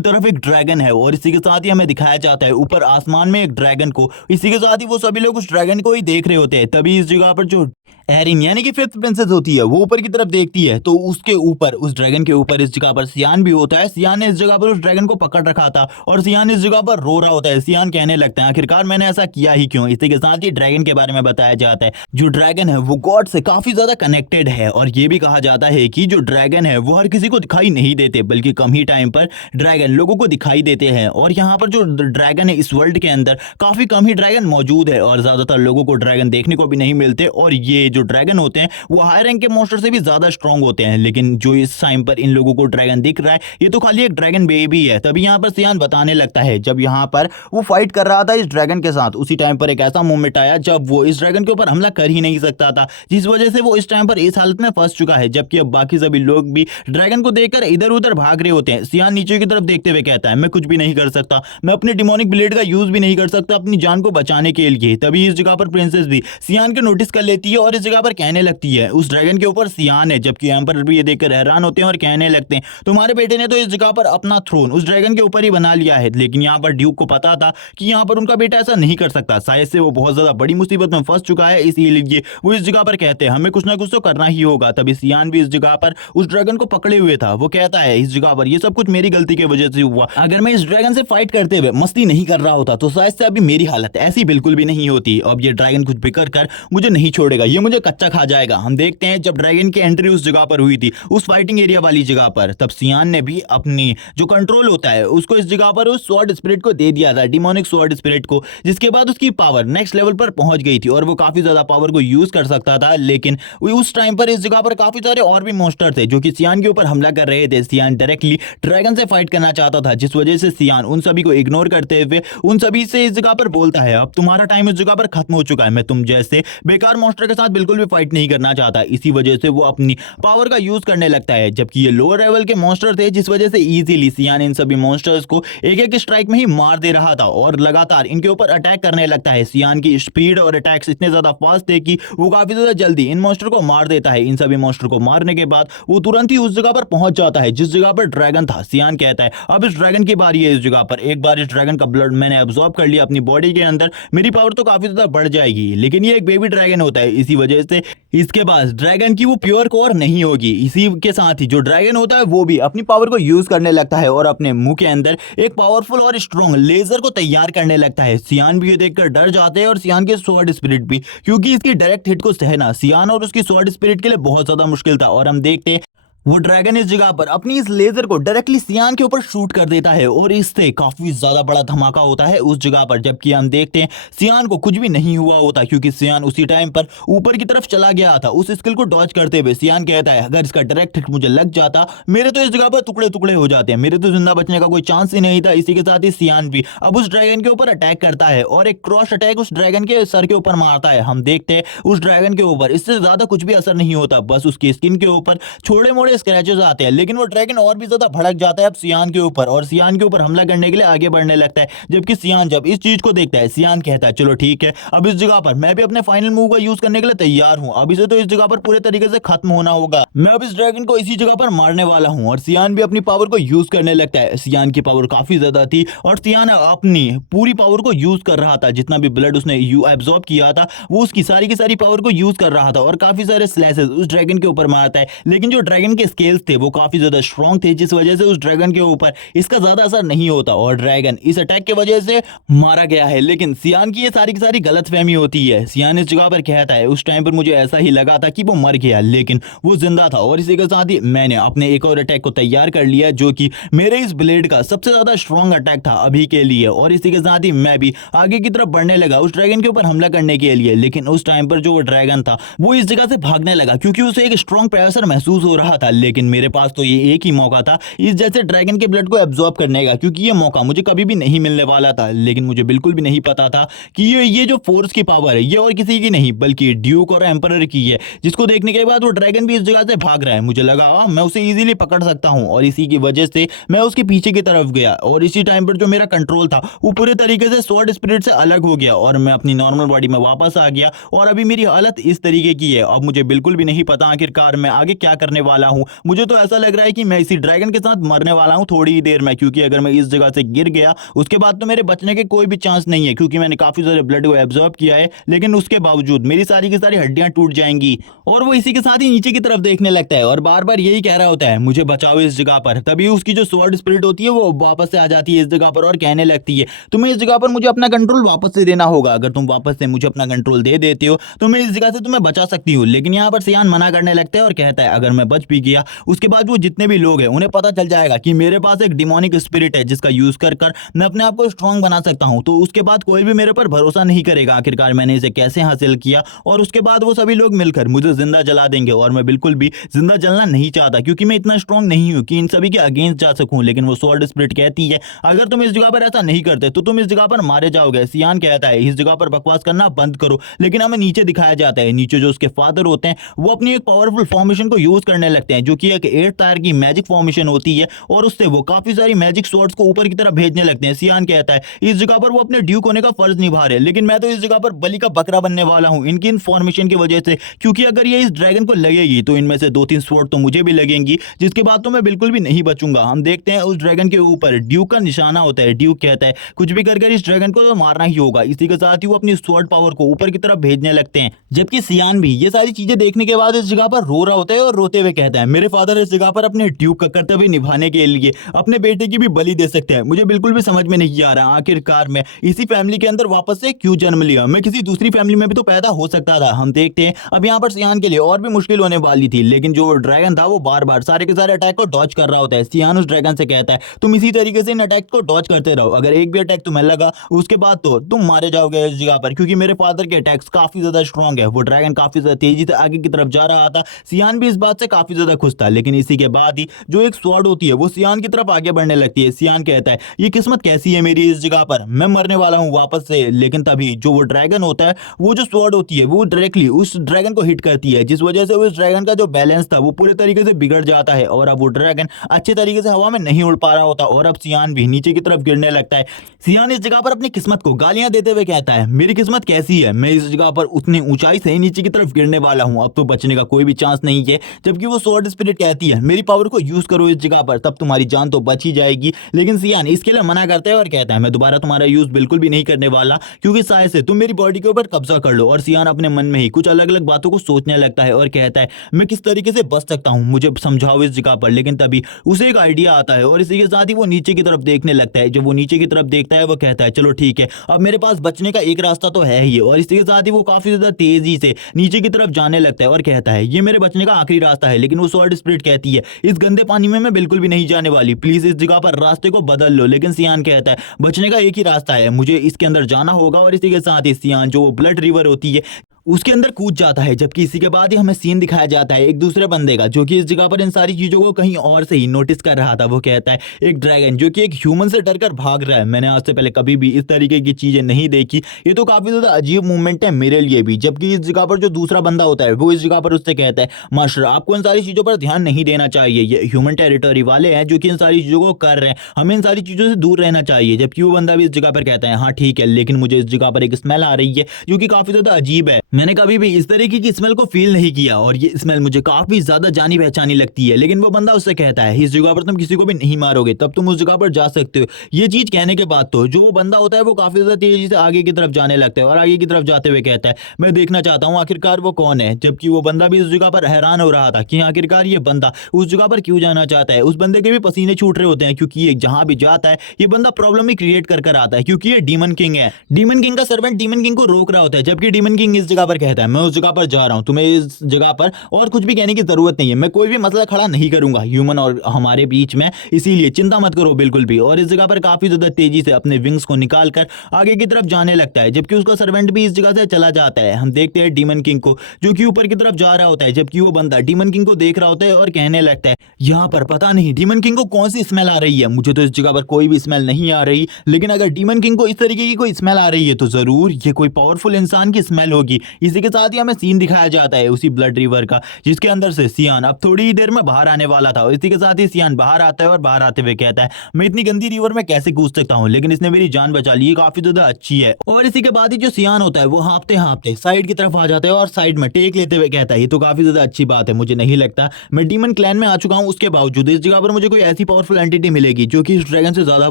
तरफ एक ड्रैगन है और इसी के साथ ही हमें दिखाया जाता है ऊपर आसमान में एक ड्रैगन को। इसी के साथ ही वो सभी लोग उस ड्रैगन को ही देख रहे होते हैं। तभी इस जगह पर जो एरिन यानी कि फिफ्थ प्रिंसेस होती है, वो ऊपर की तरफ देखती है तो उसके ऊपर, उस ड्रैगन के ऊपर इस जगह पर सियान भी होता है। सियान ने इस जगह पर उस ड्रैगन को पकड़ रखा था और सियान इस जगह पर रो रहा होता है। सियान कहने लगता है आखिरकार मैंने ऐसा किया ही क्यों। इसी के साथ ही ड्रैगन के बारे में बताया जाता है, जो ड्रैगन है वो गॉड से काफी ज्यादा कनेक्टेड है और ये भी कहा जाता है कि जो ड्रैगन है वो हर किसी को दिखाई नहीं देते, बल्कि कम ही टाइम पर ड्रैगन लोगों को दिखाई देते हैं। और यहाँ पर जो ड्रैगन है इस वर्ल्ड के अंदर काफी कम ही ड्रैगन मौजूद है और ज्यादातर लोगों को ड्रैगन देखने को भी नहीं मिलते। और ये जो ड्रैगन होते हैं वो हाई रैंक के मॉन्स्टर से भी ज्यादा स्ट्रांग होते हैं। लेकिन जो इस टाइम पर इन लोगों को ड्रैगन दिख रहा है ये तो खाली एक ड्रैगन बेबी है। तभी यहाँ पर सियान बताने लगता है, जब यहाँ पर वो फाइट कर रहा था इस ड्रैगन के साथ, उसी टाइम पर एक ऐसा मोमेंट आया जब वो इस ड्रैगन के ऊपर हमला कर ही नहीं सकता था, जिस वजह से वो इस टाइम पर इस हालत में फंस चुका है। जबकि अब बाकी सभी लोग भी ड्रैगन को देखकर इधर उधर भाग रहे होते हैं। सियान नीचे की तरफ देखते हुए कहता है मैं कुछ भी नहीं कर सकता, मैं अपने डिमोनिक ब्लेड का यूज भी नहीं कर सकता अपनी जान को बचाने के लिए। तभी इस जगह पर प्रिंसेस भी सियान को नोटिस कर लेती है और इस जगह पर कहने लगती है उस ड्रैगन के ऊपर सियान है। जबकि एम्परर भी ये देखकर हैरान होते हैं और कहने लगते हैं तुम्हारे बेटे ने तो इस जगह पर अपना थ्रोन उस ड्रैगन के ऊपर ही बना लिया है। लेकिन यहाँ पर ड्यूक को पता था कि यहाँ पर उनका बेटा ऐसा नहीं कर सकता, शायद से वो बहुत ज्यादा बड़ी मुसीबत में फंस चुका है, इसीलिए वो इस जगह पर कहते हैं हमें कुछ ना कुछ तो करना ही होगा। तभी सियान भी इस जगह पर उस ड्रैगन को पकड़े हुए था। वो कहता है इस जगह पर ये सब कुछ मेरी गलती की वजह से हुआ, अगर मैं इस ड्रैगन से फाइट करते हुए मस्ती नहीं कर रहा होता तो शायद से अभी मेरी हालत ऐसी बिल्कुल भी नहीं होती। अब ये ड्रैगन कुछ बिकर कर मुझे नहीं छोड़ेगा, ये मुझे कच्चा खा जाएगा। हम देखते हैं जब ड्रैगन की एंट्री उस जगह पर हुई थी, उस फाइटिंग एरिया वाली जगह पर, तब सियान ने भी अपनी जो कंट्रोल होता है उसको इस जगह पर उस स्वॉर्ड स्पिरिट को दे दिया था, डिमोनिक स्वॉर्ड स्पिरिट को, जिसके बाद उसकी पावर नेक्स्ट लेवल पर पहुंच गई थी और वो काफी ज्यादा पावर को यूज कर सकता था। लेकिन उस टाइम पर इस जगह पर काफी सारे और भी मॉन्स्टर थे जो कि सियान के ऊपर हमला कर रहे थे। सियान डायरेक्टली ड्रैगन से फाइट करना चाहता था, जिस वजह से सियान उन सभी को इग्नोर करते हुए उन सभी से इस जगह पर बोलता है अब तुम्हारा टाइम इस जगह पर खत्म हो चुका है, मैं तुम जैसे बेकार मॉन्स्टर के साथ बिल्कुल भी फाइट नहीं करना चाहता। इसी वजह से वो अपनी पावर का यूज करने लगता है। जबकि ये लोअर लेवल के मॉन्स्टर थे, जिस वजह से इजीली सियान इन सभी मॉन्स्टर्स को एक एक स्ट्राइक में ही मार दे रहा था और लगातार इनके ऊपर अटैक करने लगता है। सियान की स्पीड और अटैक्स इतने ज्यादा फास्ट थे कि वो काफी ज्यादा जल्दी इन मॉन्स्टर को मार देता है। इन सभी मॉन्स्टर को मारने के बाद वो तुरंत ही उस जगह पर पहुंच जाता है जिस जगह पर ड्रैगन था। सियान कहता है अब इस ड्रैगन की बारी है इस जगह पर, एक बार इस ड्रैगन का ब्लड मैंने अब्सॉर्ब कर लिया अपनी बॉडी के अंदर, मेरी पावर तो काफी ज्यादा बढ़ जाएगी। लेकिन ये एक बेबी ड्रैगन होता है, इसी वजह से इसके बाद ड्रैगन की वो प्योर कोर नहीं होगी। इसी के साथ ही जो ड्रैगन होता है वो भी अपनी पावर को यूज करने लगता है और अपने मुंह के अंदर एक पावरफुल और स्ट्रॉन्ग लेजर को तैयार करने लगता है। सियान भी ये देखकर डर जाते हैं और सियान के स्वॉर्ड स्पिरिट भी, क्योंकि इसकी डायरेक्ट हिट को सहना सियान और उसकी स्वॉर्ड स्पिरिट के लिए बहुत ज्यादा मुश्किल था। और हम देखते हैं वो ड्रैगन इस जगह पर अपनी इस लेजर को डायरेक्टली सियान के ऊपर शूट कर देता है और इससे काफी ज्यादा बड़ा धमाका होता है उस जगह पर। जबकि हम देखते हैं सियान को कुछ भी नहीं हुआ होता, क्योंकि सियान उसी टाइम पर ऊपर की तरफ चला गया था उस स्किल को डॉज करते हुए। सियान कहता है अगर इसका डायरेक्ट हिट मुझे लग जाता मेरे तो इस जगह पर टुकड़े टुकड़े हो जाते हैं, मेरे तो जिंदा बचने का कोई चांस ही नहीं था। इसी के साथ ही सियान भी अब उस ड्रैगन के ऊपर अटैक करता है और एक क्रॉस अटैक उस ड्रैगन के सर के ऊपर मारता है। हम देखते हैं उस ड्रैगन के ऊपर इससे ज्यादा कुछ भी असर नहीं होता, बस उसकी स्किन के ऊपर छोटे मोटे स्क्रैचेस आते हैं। लेकिन वो ड्रैगन और भी ज्यादा भड़क जाता है अब सियान के ऊपर और सियान के ऊपर हमला करने के लिए आगे बढ़ने लगता है। जबकि सियान जब इस चीज को देखता है, सियान कहता है चलो ठीक है, अब इस जगह पर मैं भी अपने फाइनल मूव का यूज करने के लिए तैयार हूं, अब इसे तो इस जगह पर पूरे तरीके से खत्म होना होगा, मैं अब इस ड्रैगन को इसी जगह पर मारने वाला हूं। और सियान भी अपनी पावर को यूज करने लगता है। सियान की पावर काफी ज्यादा थी और सियान अपनी पूरी पावर को यूज कर रहा था, जितना भी ब्लड उसने एब्जॉर्ब किया था वो उसकी सारी की सारी पावर को यूज कर रहा था और काफी सारे स्लैशेस उस ड्रैगन के ऊपर मारता है। लेकिन जो ड्रैगन के स्केल्स थे वो काफी ज्यादा स्ट्रॉन्ग थे, जिस वजह से उस ड्रैगन के ऊपर इसका ज्यादा असर नहीं होता और ड्रैगन इस अटैक की वजह से मारा गया है। लेकिन सियान की ये सारी की सारी गलतफहमी होती है। सियान इस जगह पर कहता है उस टाइम पर मुझे ऐसा ही लगा था कि वो मर गया, लेकिन वो जिंदा था। और इसी के साथ ही मैंने अपने एक और अटैक को तैयार कर लिया जो कि मेरे इस ब्लेड का सबसे ज्यादा स्ट्रॉन्ग अटैक था अभी के लिए। और इसी के साथ ही मैं भी आगे की तरफ बढ़ने लगा उस ड्रैगन के ऊपर हमला करने के लिए। लेकिन उस टाइम पर जो वो ड्रैगन था वो इस जगह से भागने लगा, क्योंकि उसे एक स्ट्रॉन्ग प्रेशर महसूस हो रहा था। लेकिन मेरे पास तो ये एक ही मौका था इस जैसे ड्रैगन के ब्लड को एब्जॉर्ब करने का, क्योंकि ये मौका मुझे कभी भी नहीं मिलने वाला था। लेकिन मुझे बिल्कुल भी नहीं पता था कि ये जो फोर्स की पावर है ये और किसी की नहीं बल्कि ड्यूक और एम्परर की है, जिसको देखने के बाद वो ड्रैगन भी इस जगह से भाग रहा है। मुझे लगा मैं उसे इजीली पकड़ सकता हूं और इसी की वजह से मैं उसके पीछे की तरफ गया। और इसी टाइम पर जो मेरा कंट्रोल था वो पूरे तरीके से स्वॉर्ड स्पिरिट से अलग हो गया और मैं अपनी नॉर्मल बॉडी में वापस आ गया। और अभी मेरी हालत इस तरीके की है, अब मुझे बिल्कुल भी नहीं पता आखिरकार मैं आगे क्या करने वाला हूं। हूँ। मुझे तो ऐसा लग रहा है कि मैं इसी ड्रैगन के साथ मरने वाला हूँ थोड़ी ही देर में, क्योंकि अगर मैं इस जगह से गिर गया उसके बाद तो मेरे बचने के कोई भी चांस नहीं है, क्योंकि मैंने काफी सारे ब्लड को एब्जॉर्ब किया है। लेकिन उसके बावजूद मेरी सारी की सारी हड्डियां टूट जाएंगी। और वो इसी के साथ ही नीचे की तरफ देखने लगता है और बार बार यही कह रहा होता है मुझे बचाओ इस जगह पर। तभी उसकी जो स्वॉर्ड स्पिरिट होती है वो वापस से आ जाती है इस जगह पर और कहने लगती है तुम्हें इस जगह पर मुझे अपना कंट्रोल वापस से देना होगा। अगर तुम वापस से मुझे अपना कंट्रोल दे देते हो तो मैं इस जगह से तुम्हें बचा सकती हूँ। लेकिन यहाँ पर सियान मना करने लगता है और कहता है अगर मैं बच भी गया उसके बाद वो जितने भी लोग हैं उन्हें पता चल जाएगा कि मेरे पास एक डिमोनिक स्पिरिट है जिसका यूज कर कर मैं अपने आप को स्ट्रांग बना सकता हूँ। तो उसके बाद कोई भी मेरे पर भरोसा नहीं करेगा आखिरकार मैंने इसे कैसे हासिल किया। और उसके बाद वो सभी लोग मिलकर मुझे जिंदा जला देंगे और मैं बिल्कुल भी जिंदा जलना नहीं चाहता, क्योंकि मैं इतना स्ट्रांग नहीं हूँ कि इन सभी के अगेंस्ट जा सकूं। लेकिन वो स्वॉर्ड स्पिरिट कहती है अगर तुम इस जगह पर ऐसा नहीं करते तो तुम इस जगह पर मारे जाओगे। सियान कहता है इस जगह पर बकवास करना बंद करो। लेकिन हमें नीचे दिखाया जाता है, नीचे जो उसके फादर होते हैं वो अपनी एक पावरफुल फॉर्मेशन को यूज करने लगते हैं जो कि एक 8 टायर की मैजिक फॉर्मेशन होती है और उससे वो काफी सारी मैजिक स्वॉर्ड्स को ऊपर की तरफ भेजने लगते हैं। सियान कहता है इस जगह पर वो अपने ड्यूक होने का फर्ज निभा रहे हैं, लेकिन मैं तो इस जगह पर बलि का बकरा बनने वाला हूं इनकी इन्फॉर्मेशन की वजह से, क्योंकि अगर ये इस ड्रैगन को लगेगी तो इनमें से 2-3 स्वॉर्ड तो मुझे भी लगेंगी, जिसके बाद तो मैं बिल्कुल भी नहीं बचूंगा। हम देखते हैं उस ड्रैगन के ऊपर ड्यूक का निशाना होता है। ड्यूक कहता है कुछ भी कर इस ड्रैगन को तो मारना ही होगा। इसी के साथ ही वो अपनी स्वॉर्ड पावर को ऊपर की तरफ भेजने लगते हैं, जबकि सियान भी ये सारी चीजें देखने के बाद इस जगह पर रो रहा होता है और रोते हुए कहता है मेरे फादर इस जगह पर अपने ड्यूक का कर्तव्य निभाने के लिए अपने बेटे की भी बलि दे सकते हैं। मुझे बिल्कुल भी समझ में नहीं आ रहा आखिरकार मैं इसी फैमिली के अंदर वापस से क्यों जन्म लिया। मैं किसी दूसरी फैमिली में भी तो पैदा हो सकता था। हम देखते हैं अब यहाँ पर सियान के लिए और भी मुश्किल होने वाली थी, लेकिन जो ड्रैगन था वो बार बार सारे के सारे अटैक को डॉज कर रहा होता है। सियान उस ड्रैगन से कहता है तुम इसी तरीके से इन अटैक को डॉज करते रहो, अगर एक भी अटैक तुम्हें लगा उसके बाद तो तुम मारे जाओगे इस जगह पर, क्योंकि मेरे फादर के अटैक्स काफी ज्यादा स्ट्रॉन्ग है। वो ड्रैगन काफी ज्यादा तेजी से आगे की तरफ जा रहा था। सियान भी इस बात से काफी ज्यादा खुश था, लेकिन इसी के बाद ही जो एक स्वॉर्ड होती है वो सियान की तरफ आगे बढ़ने लगती है। सियान कहता है ये किस्मत कैसी है मेरी इस जगह पर, मैं मरने वाला हूँ वापस से। लेकिन तभी जो वो ड्रैगन होता है वो जो स्वॉर्ड होती है वो डायरेक्टली उस ड्रैगन को हिट करती है, जिस वजह से उस ड्रैगन का जो बैलेंस था वो पूरे तरीके से बिगड़ जाता है और अब वो ड्रैगन अच्छे तरीके से हवा में नहीं उड़ पा रहा होता और अब सियान भी नीचे की तरफ गिरने लगता है। सियान इस जगह पर अपनी किस्मत को गालियां देते हुए कहता है मेरी किस्मत कैसी है, मैं इस जगह पर उतनी ऊंचाई से नीचे की तरफ गिरने वाला हूं, अब तो बचने का कोई भी चांस नहीं है। जबकि वो स्वॉर्ड स्पिरिट कहती है मेरी पावर को यूज करो इस जगह पर, तब तुम्हारी जान तो बच ही जाएगी। लेकिन सियान इसके लिए मना करता है और कहता है मैं दोबारा तुम्हारा यूज बिल्कुल भी नहीं करने वाला, क्योंकि शायद से तुम मेरी बॉडी के ऊपर कब्जा कर लो। और सियान अपने मन में ही कुछ अलग अलग बातों को सोचने लगता है और कहता है मैं किस तरीके से बच सकता हूं, मुझे समझाओ इस जगह पर। लेकिन तभी उसे एक आइडिया आता है और इसी के साथ ही वो नीचे की तरफ देखने लगता है। जब वो नीचे की तरफ देखता है वो कहता है चलो ठीक है, अब मेरे पास बचने का एक रास्ता तो है ही। और इसी के साथ ही वो काफी ज्यादा तेजी से नीचे की तरफ जाने लगता है और कहता है ये मेरे बचने का आखिरी रास्ता है। लेकिन वो स्वॉर्ड स्पिरिट कहती है इस गंदे पानी में मैं बिल्कुल भी नहीं जाने वाली, प्लीज इस जगह पर रास्ते को बदल लो। लेकिन सियान कहता है बचने का एक ही रास्ता है, मुझे इसके अंदर जाना होगा। और इसी के साथ ही सियान जो ब्लड रिवर होती है उसके अंदर कूद जाता है। जबकि इसी के बाद ही हमें सीन दिखाया जाता है एक दूसरे बंदे का जो कि इस जगह पर इन सारी चीजों को कहीं और से ही नोटिस कर रहा था। वो कहता है एक ड्रैगन जो कि एक ह्यूमन से डरकर भाग रहा है, मैंने आज से पहले कभी भी इस तरीके की चीजें नहीं देखी, ये तो काफी ज्यादा अजीब मूवमेंट है मेरे लिए भी। जबकि इस जगह पर जो दूसरा बंदा होता है वो इस जगह पर उससे कहता है मास्टर आपको इन सारी चीजों पर ध्यान नहीं देना चाहिए, ये ह्यूमन टेरिटरी वाले हैं जो कि इन सारी चीजों को कर रहे हैं, हमें इन सारी चीजों से दूर रहना चाहिए। जबकि वो बंदा भी इस जगह पर कहता है हाँ ठीक है, लेकिन मुझे इस जगह पर एक स्मेल आ रही है जो कि काफी ज्यादा अजीब है, मैंने कभी भी इस तरीके की स्मेल को फील नहीं किया और ये स्मेल मुझे काफी ज्यादा जानी पहचानी लगती है। लेकिन वो बंदा उससे कहता है इस जगह पर तुम किसी को भी नहीं मारोगे, तब तुम उस जगह पर जा सकते हो। ये चीज कहने के बाद तो जो वो बंदा होता है वो काफी ज्यादा तेजी से आगे की तरफ जाने लगता है और आगे की तरफ जाते हुए कहता है मैं देखना चाहता हूँ आखिरकार वो कौन है। जबकि वो बंदा भी उस जगह पर हैरान हो रहा था कि आखिरकार ये बंदा उस जगह पर क्यों जाना चाहता है। उस बंदे के भी पसीने छूट रहे होते हैं, क्योंकि ये जहां भी जाता है ये बंदा प्रॉब्लम ही क्रिएट कर आता है, क्योंकि ये डीमन किंग है। डीमन किंग का सर्वेंट डीमन किंग को रोक रहा होता है, जबकि डीमन किंग इस जगह पर कहता है मैं उस जगह पर जा रहा हूं, तुम्हें इस जगह पर और कुछ भी कहने की जरूरत नहीं है, मैं कोई भी मसला खड़ा नहीं करूंगा ह्यूमन और हमारे बीच में, इसीलिए चिंता मत करो बिल्कुल भी। और इस जगह पर काफी ज्यादा तेजी से अपने विंग्स को निकालकर आगे की तरफ जाने लगता है, जबकि उसका सर्वेंट भी इस जगह से चला जाता है। हम देखते हैं डीमन किंग को जो कि ऊपर की तरफ जा रहा होता है, जबकि वो बंदा डीमन किंग को देख रहा होता है और कहने लगता है यहाँ पर पता नहीं डीमन किंग को कौन सी स्मेल आ रही है, मुझे तो इस जगह पर कोई भी स्मेल नहीं आ रही, लेकिन अगर डीमन किंग को इस तरीके की कोई स्मेल आ रही है तो जरूर ये कोई पावरफुल इंसान की स्मेल होगी, इसी के साथ ही हमें सीन दिखाया जाता है उसी ब्लड रिवर का, जिसके अंदर से सियान अब थोड़ी ही देर में बाहर आने वाला था। इसी के साथ ही सियान बाहर आता है और बाहर आते हुए कहता है मैं इतनी गंदी रिवर में कैसे कूद सकता हूँ, लेकिन इसने मेरी जान बचा ली, काफी ज्यादा अच्छी है। और इसी के बाद ही जो सियान होता है वो हाँफते हाँफते साइड की तरफ आ जाता है और साइड में टेक लेते हुए कहता है ये तो काफी ज्यादा अच्छी बात है, मुझे नहीं लगता मैं डीमन क्लैन में आ चुका हूँ उसके बावजूद इस जगह पर मुझे कोई ऐसी पावरफुल एंटिटी मिलेगी जो कि इस ड्रैगन से ज्यादा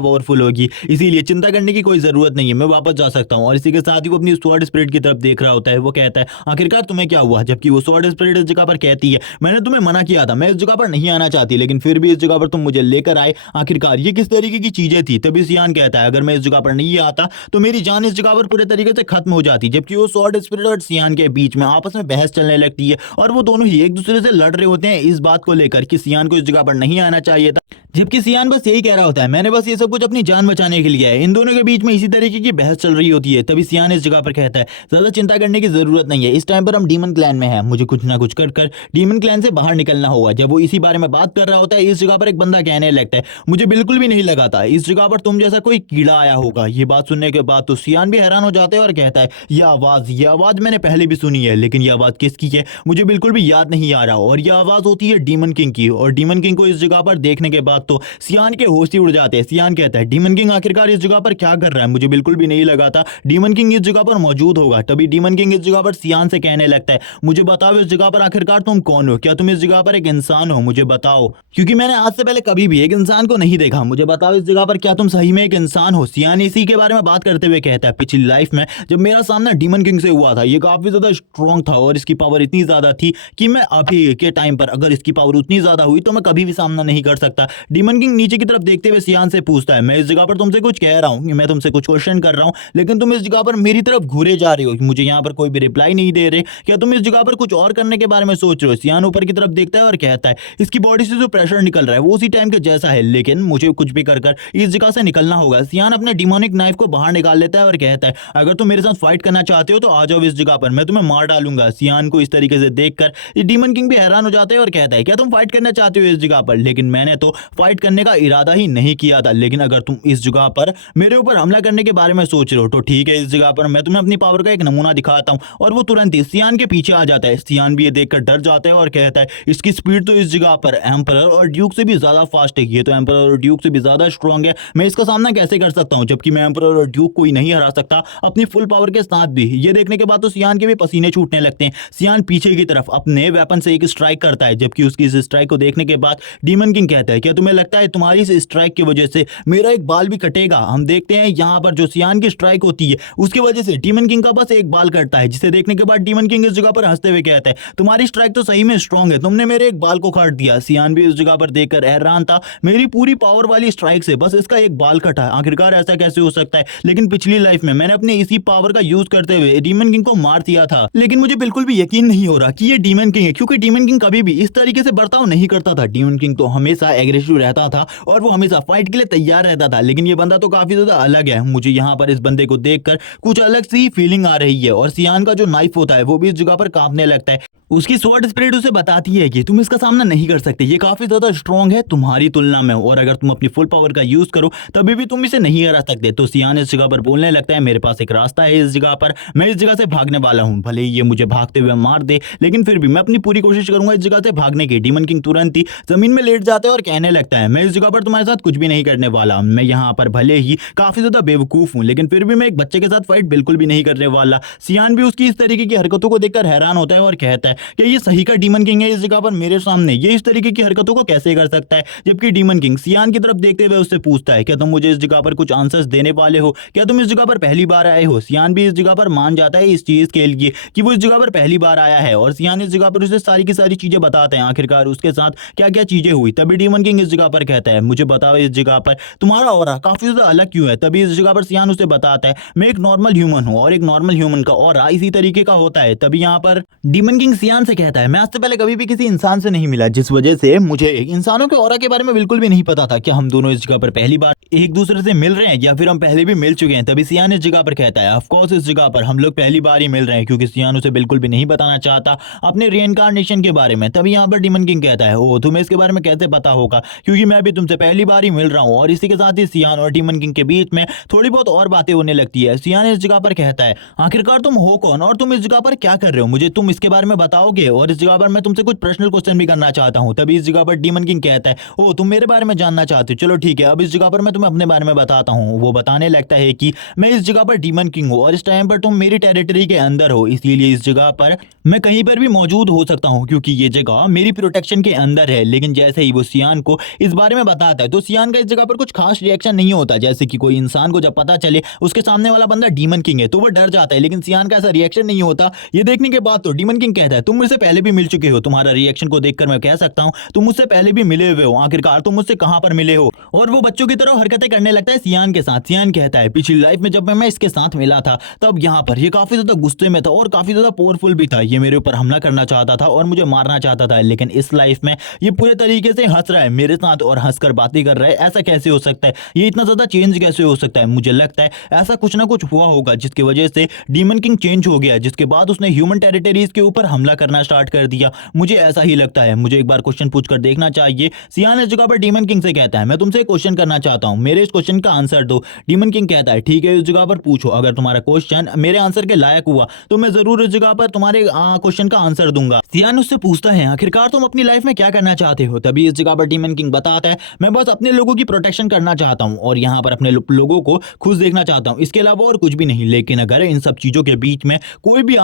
पावरफुल होगी, इसीलिए चिंता करने की कोई जरूरत नहीं है, मैं वापस जा सकता हूँ। और इसी के साथ ही वो अपनी स्वॉर्ड स्पिरिट की तरफ देख रहा होता है। वो कहता है आखिरकार तुम्हें क्या हुआ, जबकि वो स्वॉर्ड स्पिरिट इस जगह पर कहती है मैंने तुम्हें मना किया था, मैं इस जगह पर नहीं आना चाहती, लेकिन फिर भी इस जगह पर तुम मुझे लेकर आए, आखिरकार ये किस तरीके की चीजें थी। तभी सियान कहता है अगर मैं इस जगह पर नहीं आता तो मेरी जान इस जगह पर पूरे तरीके से खत्म हो जाती, जबकि वो स्वॉर्ड स्पिरिट और सियान के बीच में आपस में बहस चलने लगती है और वो दोनों ही एक दूसरे से लड़ रहे होते हैं इस बात को लेकर कि सियान को इस जगह पर नहीं आना चाहिए था, जबकि सियान बस यही कह रहा होता है मैंने बस ये सब कुछ अपनी जान बचाने के लिए है। इन दोनों के बीच में इसी तरीके की बहस चल रही होती है। तभी सियान इस जगह पर कहता है ज्यादा चिंता करने की जरूरत नहीं है, इस टाइम पर हम डीमन क्लैन में हैं, मुझे कुछ ना कुछ कर डीमन क्लैन से बाहर निकलना होगा। जब वो इसी बारे में बात कर रहा होता है इस जगह पर एक बंदा कहने लगता है मुझे बिल्कुल भी नहीं लगा था इस जगह पर तुम जैसा कोई कीड़ा आया होगा। ये बात सुनने के बाद तो सियान भी हैरान हो जाते हैं और कहता है ये आवाज मैंने पहले भी सुनी है, लेकिन ये आवाज किसकी है मुझे बिल्कुल भी याद नहीं आ रहा। और यह आवाज होती है डीमन किंग की। और डीमन किंग को इस जगह पर देखने के बाद तो सियान के होश ही उड़ जाते हैं। सियान कहता है डीमन किंग आखिरकार इस जगह पर क्या कर रहा है, मुझे बिल्कुल भी नहीं लगा था डीमन किंग इस जगह पर मौजूद होगा। तभी डीमन किंग इस जगह पर सियान से कहने लगता है मुझे बताओ इस जगह पर आखिरकार तुम कौन हो, क्या तुम इस जगह पर एक इंसान हो, मुझे बताओ, क्योंकि मैंने आज से पहले कभी भी एक इंसान को नहीं देखा, मुझे बताओ इस जगह पर क्या तुम सही में एक इंसान हो। सियान इसी के बारे में बात करते हुए कहता है पिछली लाइफ में जब मेरा सामना डीमन किंग से हुआ था ये काफी ज्यादा स्ट्रॉन्ग था और इसकी पावर इतनी ज्यादा थी कि मैं अभी के टाइम पर अगर इसकी पावर उतनी ज्यादा हुई तो मैं कभी भी सामना नहीं कर सकता। डीमन किंग नीचे की तरफ देखते हुए सियान से पूछता है मैं इस जगह पर तुमसे कुछ कह रहा हूँ, मैं तुमसे कुछ क्वेश्चन कर रहा हूँ, लेकिन तुम इस जगह पर मेरी तरफ घूरे जा रहे हो, मुझे यहाँ पर कोई भी रिप्लाई नहीं दे रहे, क्या तुम इस जगह पर कुछ और करने के बारे में सोच रहे हो। सियान ऊपर की तरफ देखता है और कहता है इसकी बॉडी से जो प्रेशर निकल रहा है वो उसी टाइम के जैसा है, लेकिन मुझे कुछ भी कर इस जगह से निकलना होगा। सियान अपने डिमोनिक नाइफ को बाहर निकाल लेता है और कहता है अगर तुम मेरे साथ फाइट करना चाहते हो तो आ जाओ इस जगह पर, मैं तुम्हें मार डालूंगा। सियान को इस तरीके से देखकर डीमन किंग भी हैरान हो जाते हैं और कहता है क्या तुम फाइट करना चाहते हो इस जगह पर, लेकिन मैंने तो फाइट करने का इरादा ही नहीं किया था, लेकिन अगर तुम इस जगह पर मेरे ऊपर हमला करने के बारे में सोच रहे हो तो ठीक है, इस जगह पर मैं तुम्हें अपनी पावर का एक नमूना दिखाता हूं। और वो तुरंत ही सियान के पीछे आ जाता है। सियान भी ये देखकर डर जाता है और कहता है इसकी स्पीड तो इस जगह पर एम्परर और ड्यूक से भी ज्यादा फास्ट है, ये तो एम्परर और ड्यूक से भी ज्यादा स्ट्रॉन्ग है, मैं इसका सामना कैसे कर सकता हूं, जबकि मैं एम्परर और ड्यूक को ही नहीं हरा सकता अपनी फुल पावर के साथ भी। ये देखने के बाद तो सियान के भी पसीने छूटने लगते हैं। सियान पीछे की तरफ अपने वेपन से एक स्ट्राइक करता है, जबकि उसकी इस स्ट्राइक को देखने के बाद डीमन किंग कहता है क्या तुम्हें लगता है तुम्हारी इस स्ट्राइक की वजह से मेरा एक बाल भी कटेगा। हम देखते हैं यहाँ पर जो सियान की स्ट्राइक होती है उसकी वजह से डीमन किंग का बस एक बाल कटता है, जिसे देखने के बाद डीमन किंग इस जगह पर हंसते हुए कहता है तुम्हारी स्ट्राइक तो सही में स्ट्रांग है, तुमने मेरे एक बाल को काट दिया। सियान भी इस जगह पर देखकर हैरान था, मेरी पूरी पावर वाली स्ट्राइक से बस इसका एक बाल कटा है, आखिरकार ऐसा कैसे हो सकता है। लेकिन पिछली लाइफ में मैंने अपने इसी पावर का यूज करते हुए डीमन किंग को मार दिया था, लेकिन मुझे बिल्कुल भी यकीन नहीं हो रहा कि ये डीमन किंग है, क्योंकि डीमन किंग कभी भी इस तरीके से बर्ताव नहीं करता था। डीमन किंग तो हमेशा एग्रेसिव रहता था और वो हमेशा फाइट के लिए तैयार रहता था, लेकिन ये बंदा तो काफी ज्यादा अलग है। मुझे यहाँ पर इस बंदे को देखकर कुछ अलग सी फीलिंग आ रही है। और सियान का जो नाइफ होता है वो भी इस जगह पर कांपने लगता है। उसकी स्वॉर्ड स्पिरिट उसे बताती है कि तुम इसका सामना नहीं कर सकते, ये काफी ज्यादा स्ट्रॉन्ग है तुम्हारी तुलना में, और अगर तुम अपनी फुल पावर का यूज करो तभी भी तुम इसे नहीं हरा सकते। तो सियान इस जगह पर बोलने लगता है मेरे पास एक रास्ता है इस जगह पर, मैं इस जगह से भागने वाला हूँ, भले ही ये मुझे भागते हुए मार दे लेकिन फिर भी मैं अपनी पूरी कोशिश करूंगा इस जगह से भागने की। डीमन किंग तुरंत ही जमीन में लेट जाता है और कहने लगता है मैं इस जगह पर तुम्हारे साथ कुछ भी नहीं करने वाला, मैं यहाँ पर भले ही काफी ज्यादा बेवकूफ हूँ लेकिन फिर भी मैं एक बच्चे के साथ फाइट बिल्कुल भी नहीं करने वाला। सियान भी उसकी इस तरीके की हरकतों को देखकर हैरान होता है और कहता है कि ये सही का डीमन किंग है इस जगह पर मेरे सामने, ये इस तरीके की हरकतों को कैसे कर सकता है। जबकि डीमन किंग सियान की तरफ देखते हुए उससे पूछता है क्या तुम मुझे इस जगह पर कुछ आंसर्स देने वाले हो, क्या तुम इस जगह पर पहली बार आए हो। सियान भी इस जगह पर मान जाता है इस चीज के लिए कि वो इस जगह पर पहली बार आया है, और सियान इस जगह पर उसे सारी की सारी चीजें बताते हैं आखिरकार उसके साथ क्या क्या चीजें हुई। तभी डीमन किंग इस जगह पर कहता है मुझे बताओ इस जगह पर तुम्हारा ऑरा काफी ज्यादा अलग क्यों है। तभी इस जगह पर सियान उसे बताता है मैं एक नॉर्मल ह्यूमन हूँ और एक नॉर्मल ह्यूमन का ऑरा इसी तरीके का होता है। तभी यहाँ पर डीमन किंग सियान से कहता है मैं आज से पहले कभी भी किसी इंसान से नहीं मिला, जिस वजह से मुझे इंसानों के ऑरा के बारे में बिल्कुल भी नहीं पता था। क्या हम दोनों इस जगह पर पहली बार एक दूसरे से मिल रहे हैं या फिर हम पहले भी मिल चुके हैं? तभी सियान इस जगह पर कहता है ऑफ कोर्स इस जगह पर हम लोग पहली बार ही मिल रहे हैं, क्योंकि सियान उसे बिल्कुल भी नहीं बताना चाहता अपने रीइंकार्नेशन के बारे में। तभी यहाँ पर डीमन किंग कहता है ओ तुम्हें इसके बारे में कैसे पता होगा, क्योंकि मैं भी तुमसे पहली बार ही मिल रहा हूँ। और इसी के साथ ही सियान और डीमन किंग के बीच में थोड़ी बहुत और बातें होने लगती है। सियान इस जगह पर कहता है आखिरकार तुम हो कौन और तुम इस जगह पर क्या कर रहे हो, मुझे तुम इसके बारे में बताओगे? और इस जगह पर मैं तुमसे कुछ पर्सनल क्वेश्चन भी करना चाहता हूँ। तभी इस जगह पर डीमन किंग कहता है ओ तुम मेरे बारे में जानना चाहते हो, चलो ठीक है अब इस जगह पर मैं तुम्हें अपने बारे में बताता हूँ। वो बताने लगता है कि मैं इस जगह पर डीमन किंग हूँ और इस टाइम पर तुम मेरी टेरिटरी के अंदर हो, इसीलिए इस जगह पर मैं कहीं पर भी मौजूद हो सकता हूँ क्योंकि ये जगह मेरी प्रोटेक्शन के अंदर है। लेकिन जैसे ही वो सियान को इस बारे में बताता है तो सियान का इस जगह पर कुछ खास रिएक्शन नहीं होता। जैसे कि कोई इंसान को जब पता चले उसके सामने वाला बंदा डीमन किंग है तो वो डर जाता है, लेकिन सियान का ऐसा रिएक्शन नहीं होता। ये देखने के बाद तो डीमन किंग कहता है तुम मुझसे पहले भी मिल चुके हो, तुम्हारा रिएक्शन को देखकर मैं कह सकता हूँ तुम मुझसे पहले भी मिले हुए हो, आखिरकार तुम मुझसे कहां पर मिले हो? और वो बच्चों की तरह हरकतें करने लगता है सियान के साथ। सियान कहता है पिछली लाइफ में जब मैं इसके साथ मिला था तब यहाँ पर ये काफी ज्यादा गुस्से में था और काफी ज्यादा पावरफुल भी था, ये मेरे ऊपर हमला करना चाहता था और मुझे मारना चाहता था। लेकिन इस लाइफ में ये पूरे तरीके से हंस रहा है मेरे साथ और हंसकर बातें कर रहा है। ऐसा कैसे हो सकता है, ये इतना ज्यादा चेंज कैसे हो सकता है? मुझे लगता है ऐसा कुछ ना कुछ हुआ होगा जिसकी वजह से डीमन किंग चेंज हो गया, जिसके बाद उसने ह्यूमन टेरिटरीज के ऊपर हमला करना स्टार्ट कर दिया। मुझे ऐसा ही लगता है, मुझे एक बार क्वेश्चन पूछकर देखना चाहिए। सियान इस जगह पर डीमन किंग से कहता है मैं तुमसे एक क्वेश्चन करना चाहता हूं, मेरे इस क्वेश्चन का आंसर दो। डीमन किंग कहता है ठीक है इस जगह पर पूछो, अगर तुम्हारा क्वेश्चन मेरे आंसर के लायक हुआ तो मैं जरूर इस जगह पर तुम्हारे क्वेश्चन का आंसर दूंगा। सियान उससे पूछता है आखिरकार तुम अपनी लाइफ में क्या करना चाहते हो? तभी इस जगह पर डीमन किंग बताता है मैं बस अपने लोगों की प्रोटेक्शन करना चाहता हूं और यहाँ पर अपने लोगों को खुश देखना चाहता हूं, इसके अलावा और कुछ भी नहीं। लेकिन अगर इन सब चीजों के बीच में कोई भी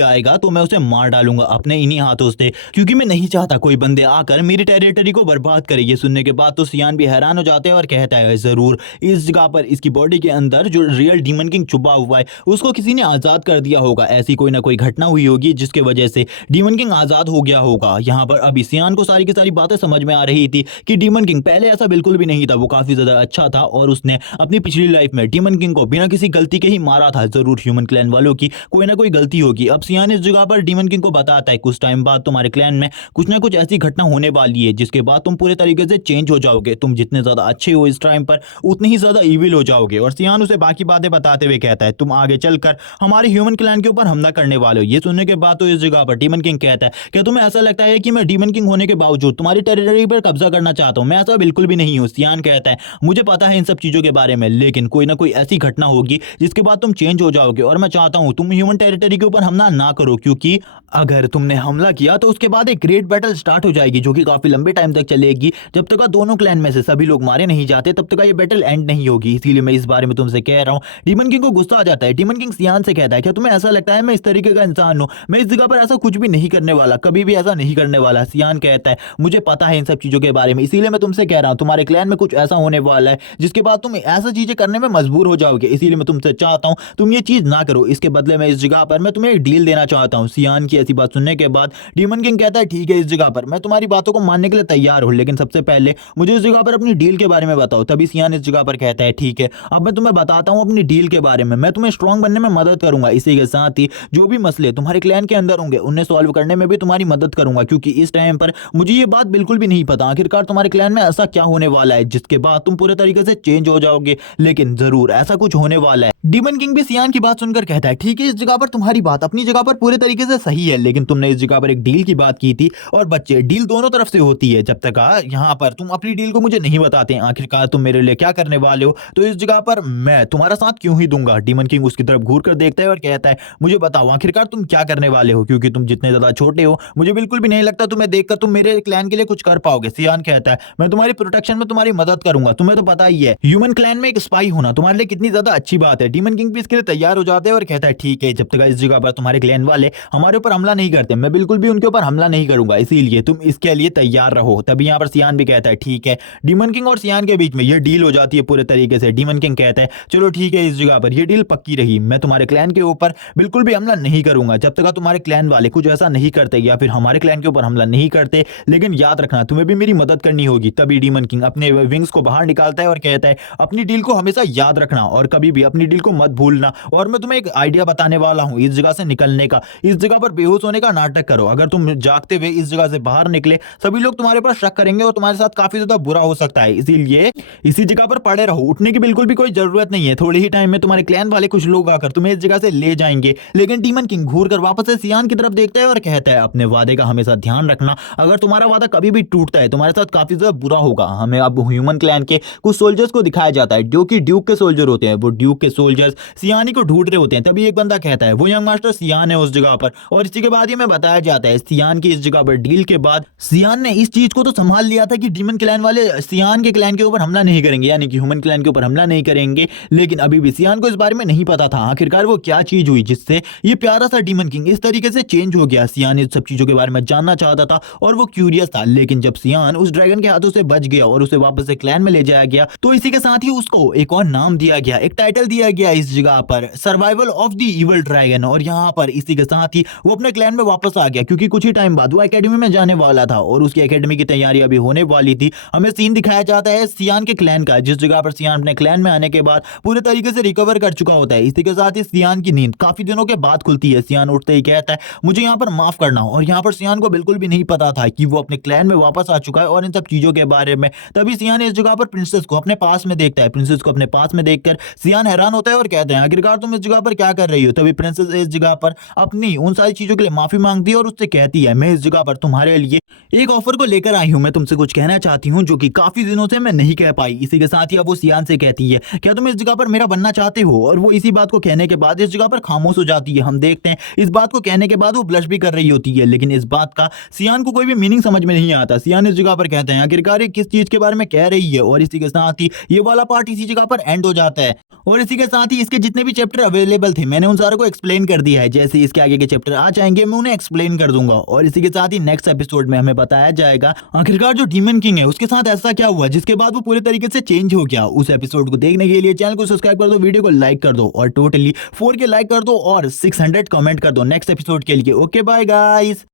आएगा तो मैं उसे मार डालूंगा अपने इन्हीं हाथों से, क्योंकि मैं नहीं चाहता कोई बंदे आकर मेरी टेरिटरी को बर्बाद करे। ये सुनने के बाद तो सियान भी हैरान हो जाते हैं और कहता है जरूर इस जगह पर इसकी बॉडी के अंदर जो रियल डीमन किंग छुपा हुआ है उसको किसी ने आजाद कर दिया होगा, ऐसी कोई ना कोई घटना हुई होगी जिसके वजह से डीमन किंग आजाद हो गया होगा। यहाँ पर अभी सियान को सारी की सारी बातें समझ में आ रही थी कि डीमन किंग पहले ऐसा बिल्कुल भी नहीं था, वो काफी ज्यादा अच्छा था और उसने अपनी पिछली लाइफ में डीमन किंग को बिना किसी गलती के ही मारा था। जरूर ह्यूमन क्लैन वालों की कोई ना कोई गलती होगी। अब सियान इस जगह पर डीमन किंग को बताता है कुछ टाइम बाद तुम्हारे क्लैन में कुछ ना कुछ ऐसी घटना होने वाली है जिसके बाद तुम पूरे तरीके से चेंज हो जाओगे, तुम जितने ज्यादा अच्छे हो इस टाइम पर उतने ही ज्यादा इविल हो जाओगे। और सियान उसे बाकी बातें बताते हुए कहता है तुम आगे चलकर हमारे ह्यूमन क्लैन के ऊपर हमला करने वाले हो। ये सुनने के बाद तो इस जगह पर डीमन किंग कहता है क्या तुम्हें ऐसा लगता है कि मैं डीमन किंग होने के बावजूद तुम्हारी टेरिटरी पर कब्जा करना चाहता हूं? मैं ऐसा बिल्कुल भी नहीं हूं। सियान कहता है मुझे पता है इन सब चीजों के बारे में, लेकिन कोई ना कोई ऐसी घटना होगी जिसके बाद तुम चेंज हो जाओगे और मैं चाहता हूं तुम ह्यूमन टेरिटरी के ऊपर हमला ना करो, क्योंकि अगर तुमने हमला किया तो उसके बाद एक ग्रेट बैटल स्टार्ट हो जाएगी जो कि काफी लंबे टाइम तक चलेगी। जब तक दोनों क्लैन में से सभी लोग मारे नहीं जाते तब तक ये बैटल एंड नहीं होगी। इसीलिए मैं इस बारे में तुमसे कह रहा हूं। डीमन किंग को गुस्सा आ जाता है। डीमन किंग सियान से कहता है क्या तुम्हें ऐसा लगता है मैं इस तरीके का इंसान हूं? मैं इस जगह पर ऐसा कुछ भी नहीं करने वाला, कभी भी ऐसा नहीं करने वाला। सियान कहता है मुझे पता है इन सब चीजों के बारे में, इसीलिए मैं तुमसे कह रहा हूं तुम्हारे क्लैन में कुछ ऐसा होने वाला है जिसके बाद तुम ऐसा चीजें करने में मजबूर हो जाओगे, इसीलिए मैं तुमसे चाहता हूं तुम ये चीज ना करो। इसके बदले में इस जगह पर मैं तुम्हें एक डील देना चाहता हूं। सियान की ऐसी बात सुनने के बाद डीमन किंग कहता है ठीक है इस जगह पर मैं तुम्हारी बातों को मानने के लिए तैयार हूं, लेकिन सबसे पहले मुझे इस जगह पर अपनी डील के बारे में बताओ। तभी सियान इस जगह पर कहता है ठीक है अब मैं तुम्हें बताता हूं अपनी डील के बारे में, मैं तुम्हें स्ट्रांग बनने में मदद करूंगा, इसी के साथ ही जो भी मसले तुम्हारे क्लैन के अंदर होंगे उन्हें सॉल्व करने में भी तुम्हारी मदद करूंगा, क्योंकि इस टाइम पर मुझे ये बात बिल्कुल भी नहीं पता आखिरकार तुम्हारे क्लैन में ऐसा क्या होने वाला है जिसके बाद तुम पूरे तरीके से चेंज हो जाओगे, लेकिन जरूर ऐसा कुछ होने वाला है। डीमन किंग भी सियान की बात सुनकर कहता है ठीक है इस जगह पर तुम्हारी बात अपनी जगह पर पूरे तरीके से सही है, लेकिन तुमने इस जगह पर एक डील की बात की थी और बच्चे डील दोनों तरफ से होती है। जब तक यहाँ पर तुम अपनी डील को मुझे नहीं बताते आखिरकार तुम मेरे लिए क्या करने वाले हो, तो इस जगह पर मैं तुम्हारा साथ क्यों ही दूंगा। डीमन किंग उसकी तरफ घूर कर देखता है और कहता है मुझे बताओ आखिरकार तुम क्या करने वाले हो, क्योंकि तुम जितने ज्यादा छोटे हो मुझे बिल्कुल भी नहीं लगता तुम्हें देखकर तुम मेरे क्लैन के लिए कुछ कर पाओगे। सियान कहता है मैं तुम्हारी प्रोटेक्शन में तुम्हारी मदद करूंगा, तुम्हें तो पता ही है ह्यूमन क्लैन में एक स्पाई होना तुम्हारे लिए कितनी ज्यादा अच्छी बात है। डीमन किंग भी इसके लिए तैयार हो जाते हैं और कहता है ठीक है जब तक इस जगह पर तुम्हारे क्लैन वाले हमारे ऊपर हमला नहीं करते मैं बिल्कुल भी उनके ऊपर हमला नहीं करूंगा, इसीलिए तुम इसके लिए तैयार रहो। तभी यहाँ पर सियान भी कहता है ठीक है। डीमन किंग और सियान के बीच में यह डील हो जाती है पूरे तरीके से। डीमन किंग कहता है चलो ठीक है इस जगह पर यह डील पक्की रही, मैं तुम्हारे क्लैन के ऊपर बिल्कुल भी हमला नहीं करूंगा जब तक तुम्हारे क्लैन वाले कुछ ऐसा नहीं करते या फिर हमारे क्लैन के ऊपर हमला नहीं करते, लेकिन याद रखना तुम्हें भी मेरी मदद करनी होगी। तभी डीमन किंग अपने विंग्स को बाहर निकालता है और कहता है अपनी डील को हमेशा याद रखना और कभी भी अपनी डील को मत भूलना। और मैं तुम्हें एक आइडिया बताने वाला हूं इस जगह से निकलने का। इस जगह जगह पर बेहोश होने का नाटक करो। अगर तुम जागते हुए इस जगह से बाहर निकले, सभी लोग तुम्हारे पर शक करेंगे और तुम्हारे साथ काफी ज्यादा बुरा हो सकता है। इसीलिए इसी जगह पर पड़े रहो, उठने की बिल्कुल भी कोई जरूरत नहीं है। थोड़े ही टाइम में तुम्हारे क्लैन वाले कुछ लोग आकर तुम्हें इस जगह से ले जाएंगे। लेकिन डीमन किंग घूर कर वापस से सियान की तरफ देखता है और कहता है, अपने वादे का हमेशा ध्यान रखना। अगर तुम्हारा वादा कभी भी टूटता है, तुम्हारे साथ काफी ज्यादा बुरा होगा। हमें अब ह्यूमन क्लैन के कुछ सोल्जर्स को दिखाया जाता है जो कि ड्यूक के सोल्जर होते हैं। वो ड्यूक के सोल्जर्स सियानी को ढूंढ रहे होते हैं। तभी एक बंदा कहता है वो यंग मास्टर सियान है उस जगह पर। और इसी के बाद ही हमें बताया जाता है सियान की इस जगह पर डील के बाद सियान ने इस चीज को तो संभाल लिया था कि डीमन क्लैन वाले सियान के क्लैन के ऊपर हमला नहीं करेंगे, यानी कि ह्यूमन क्लैन के ऊपर हमला नहीं करेंगे। लेकिन अभी भी सियान को इस बारे में नहीं पता था आखिरकार वो क्या चीज हुई जिससे ये प्यारा सा डीमन किंग इस तरीके से चेंज हो गया। सियान इस सब चीजों के बारे में जानना चाहता था और वो क्यूरियस था। लेकिन जब सियान उस ड्रैगन के हाथों से बच गया और उसे वापस से क्लैन में ले जाया गया, तो इसी के साथ ही उसको एक और नाम दिया गया, एक टाइटल दिया गया इस जगह पर, survival of the evil dragon. और यहाँ पर इसी के साथ ही वो अपने क्लैन में वापस आ गया, क्योंकि कुछ ही टाइम बाद वो एकेडमी में जाने वाला था और उसकी एकेडमी की तैयारी अभी होने वाली थी। हमें सीन दिखाया जाता है सियान के क्लैन का, जिस जगह पर सियान अपने क्लैन में आने के बाद पूरे तरीके से रिकवर कर चुका होता है। इसी के साथ ही सियान की नींद काफी दिनों के बाद खुलती है। सियान उठते ही कहता है मुझे यहाँ पर माफ करना। और यहाँ पर सियान को बिल्कुल भी नहीं पता था कि वो अपने क्लैन में वापस आ चुका है और इन सब चीजों के बारे में। तभी सियान इस जगह पर प्रिंसेस को अपने पास में देखता है। प्रिंसेस को अपने पास में देखकर सियान हैरान होता है और कहते हैं आखिरकार तुम इस जगह पर क्या कर रही हो। तभी प्रिंसेस इस जगह पर अपनी उन सारी चीजों के लिए माफी मांगती है और उससे कहती है मैं इस जगह पर तुम्हारे लिए एक ऑफर को लेकर आई हूं। मैं तुमसे कुछ कहना चाहती हूं जो कि काफी दिनों से मैं नहीं कह पाई। इसी के साथ ही अब वो सियान से कहती है क्या तुम इस जगह पर मेरा बनना चाहते हो। और वो इसी बात को कहने के बाद इस जगह पर खामोश हो जाती है। हम देखते हैं इस बात को कहने के बाद वो ब्लश भी कर रही होती है, लेकिन इस बात का सियान को कोई भी मीनिंग समझ में नहीं आता। सियान इस जगह पर कहते हैं आखिरकार ये किस चीज के बारे में कह रही है। और इसी के साथ ही ये वाला पार्ट इसी जगह पर एंड हो जाता है। और इसी के साथ ही इसके जितने भी चैप्टर अवेलेबल थे मैंने उन सारों को एक्सप्लेन कर दिया है। जैसे इसके आगे के चैप्टर आ जाएंगे मैं उन्हें एक्सप्लेन कर दूंगा। और इसी के साथ ही नेक्स्ट एपिसोड में हमें बताया जाएगा आखिरकार जो डीमन किंग है उसके साथ ऐसा क्या हुआ जिसके बाद वो पूरे तरीके से चेंज हो गया। उस एपिसोड को देखने के लिए चैनल को सब्सक्राइब कर दो, वीडियो को लाइक कर दो और टोटली 4 के लाइक कर दो और 600 कमेंट कर दो नेक्स्ट एपिसोड के लिए। Okay bye guys.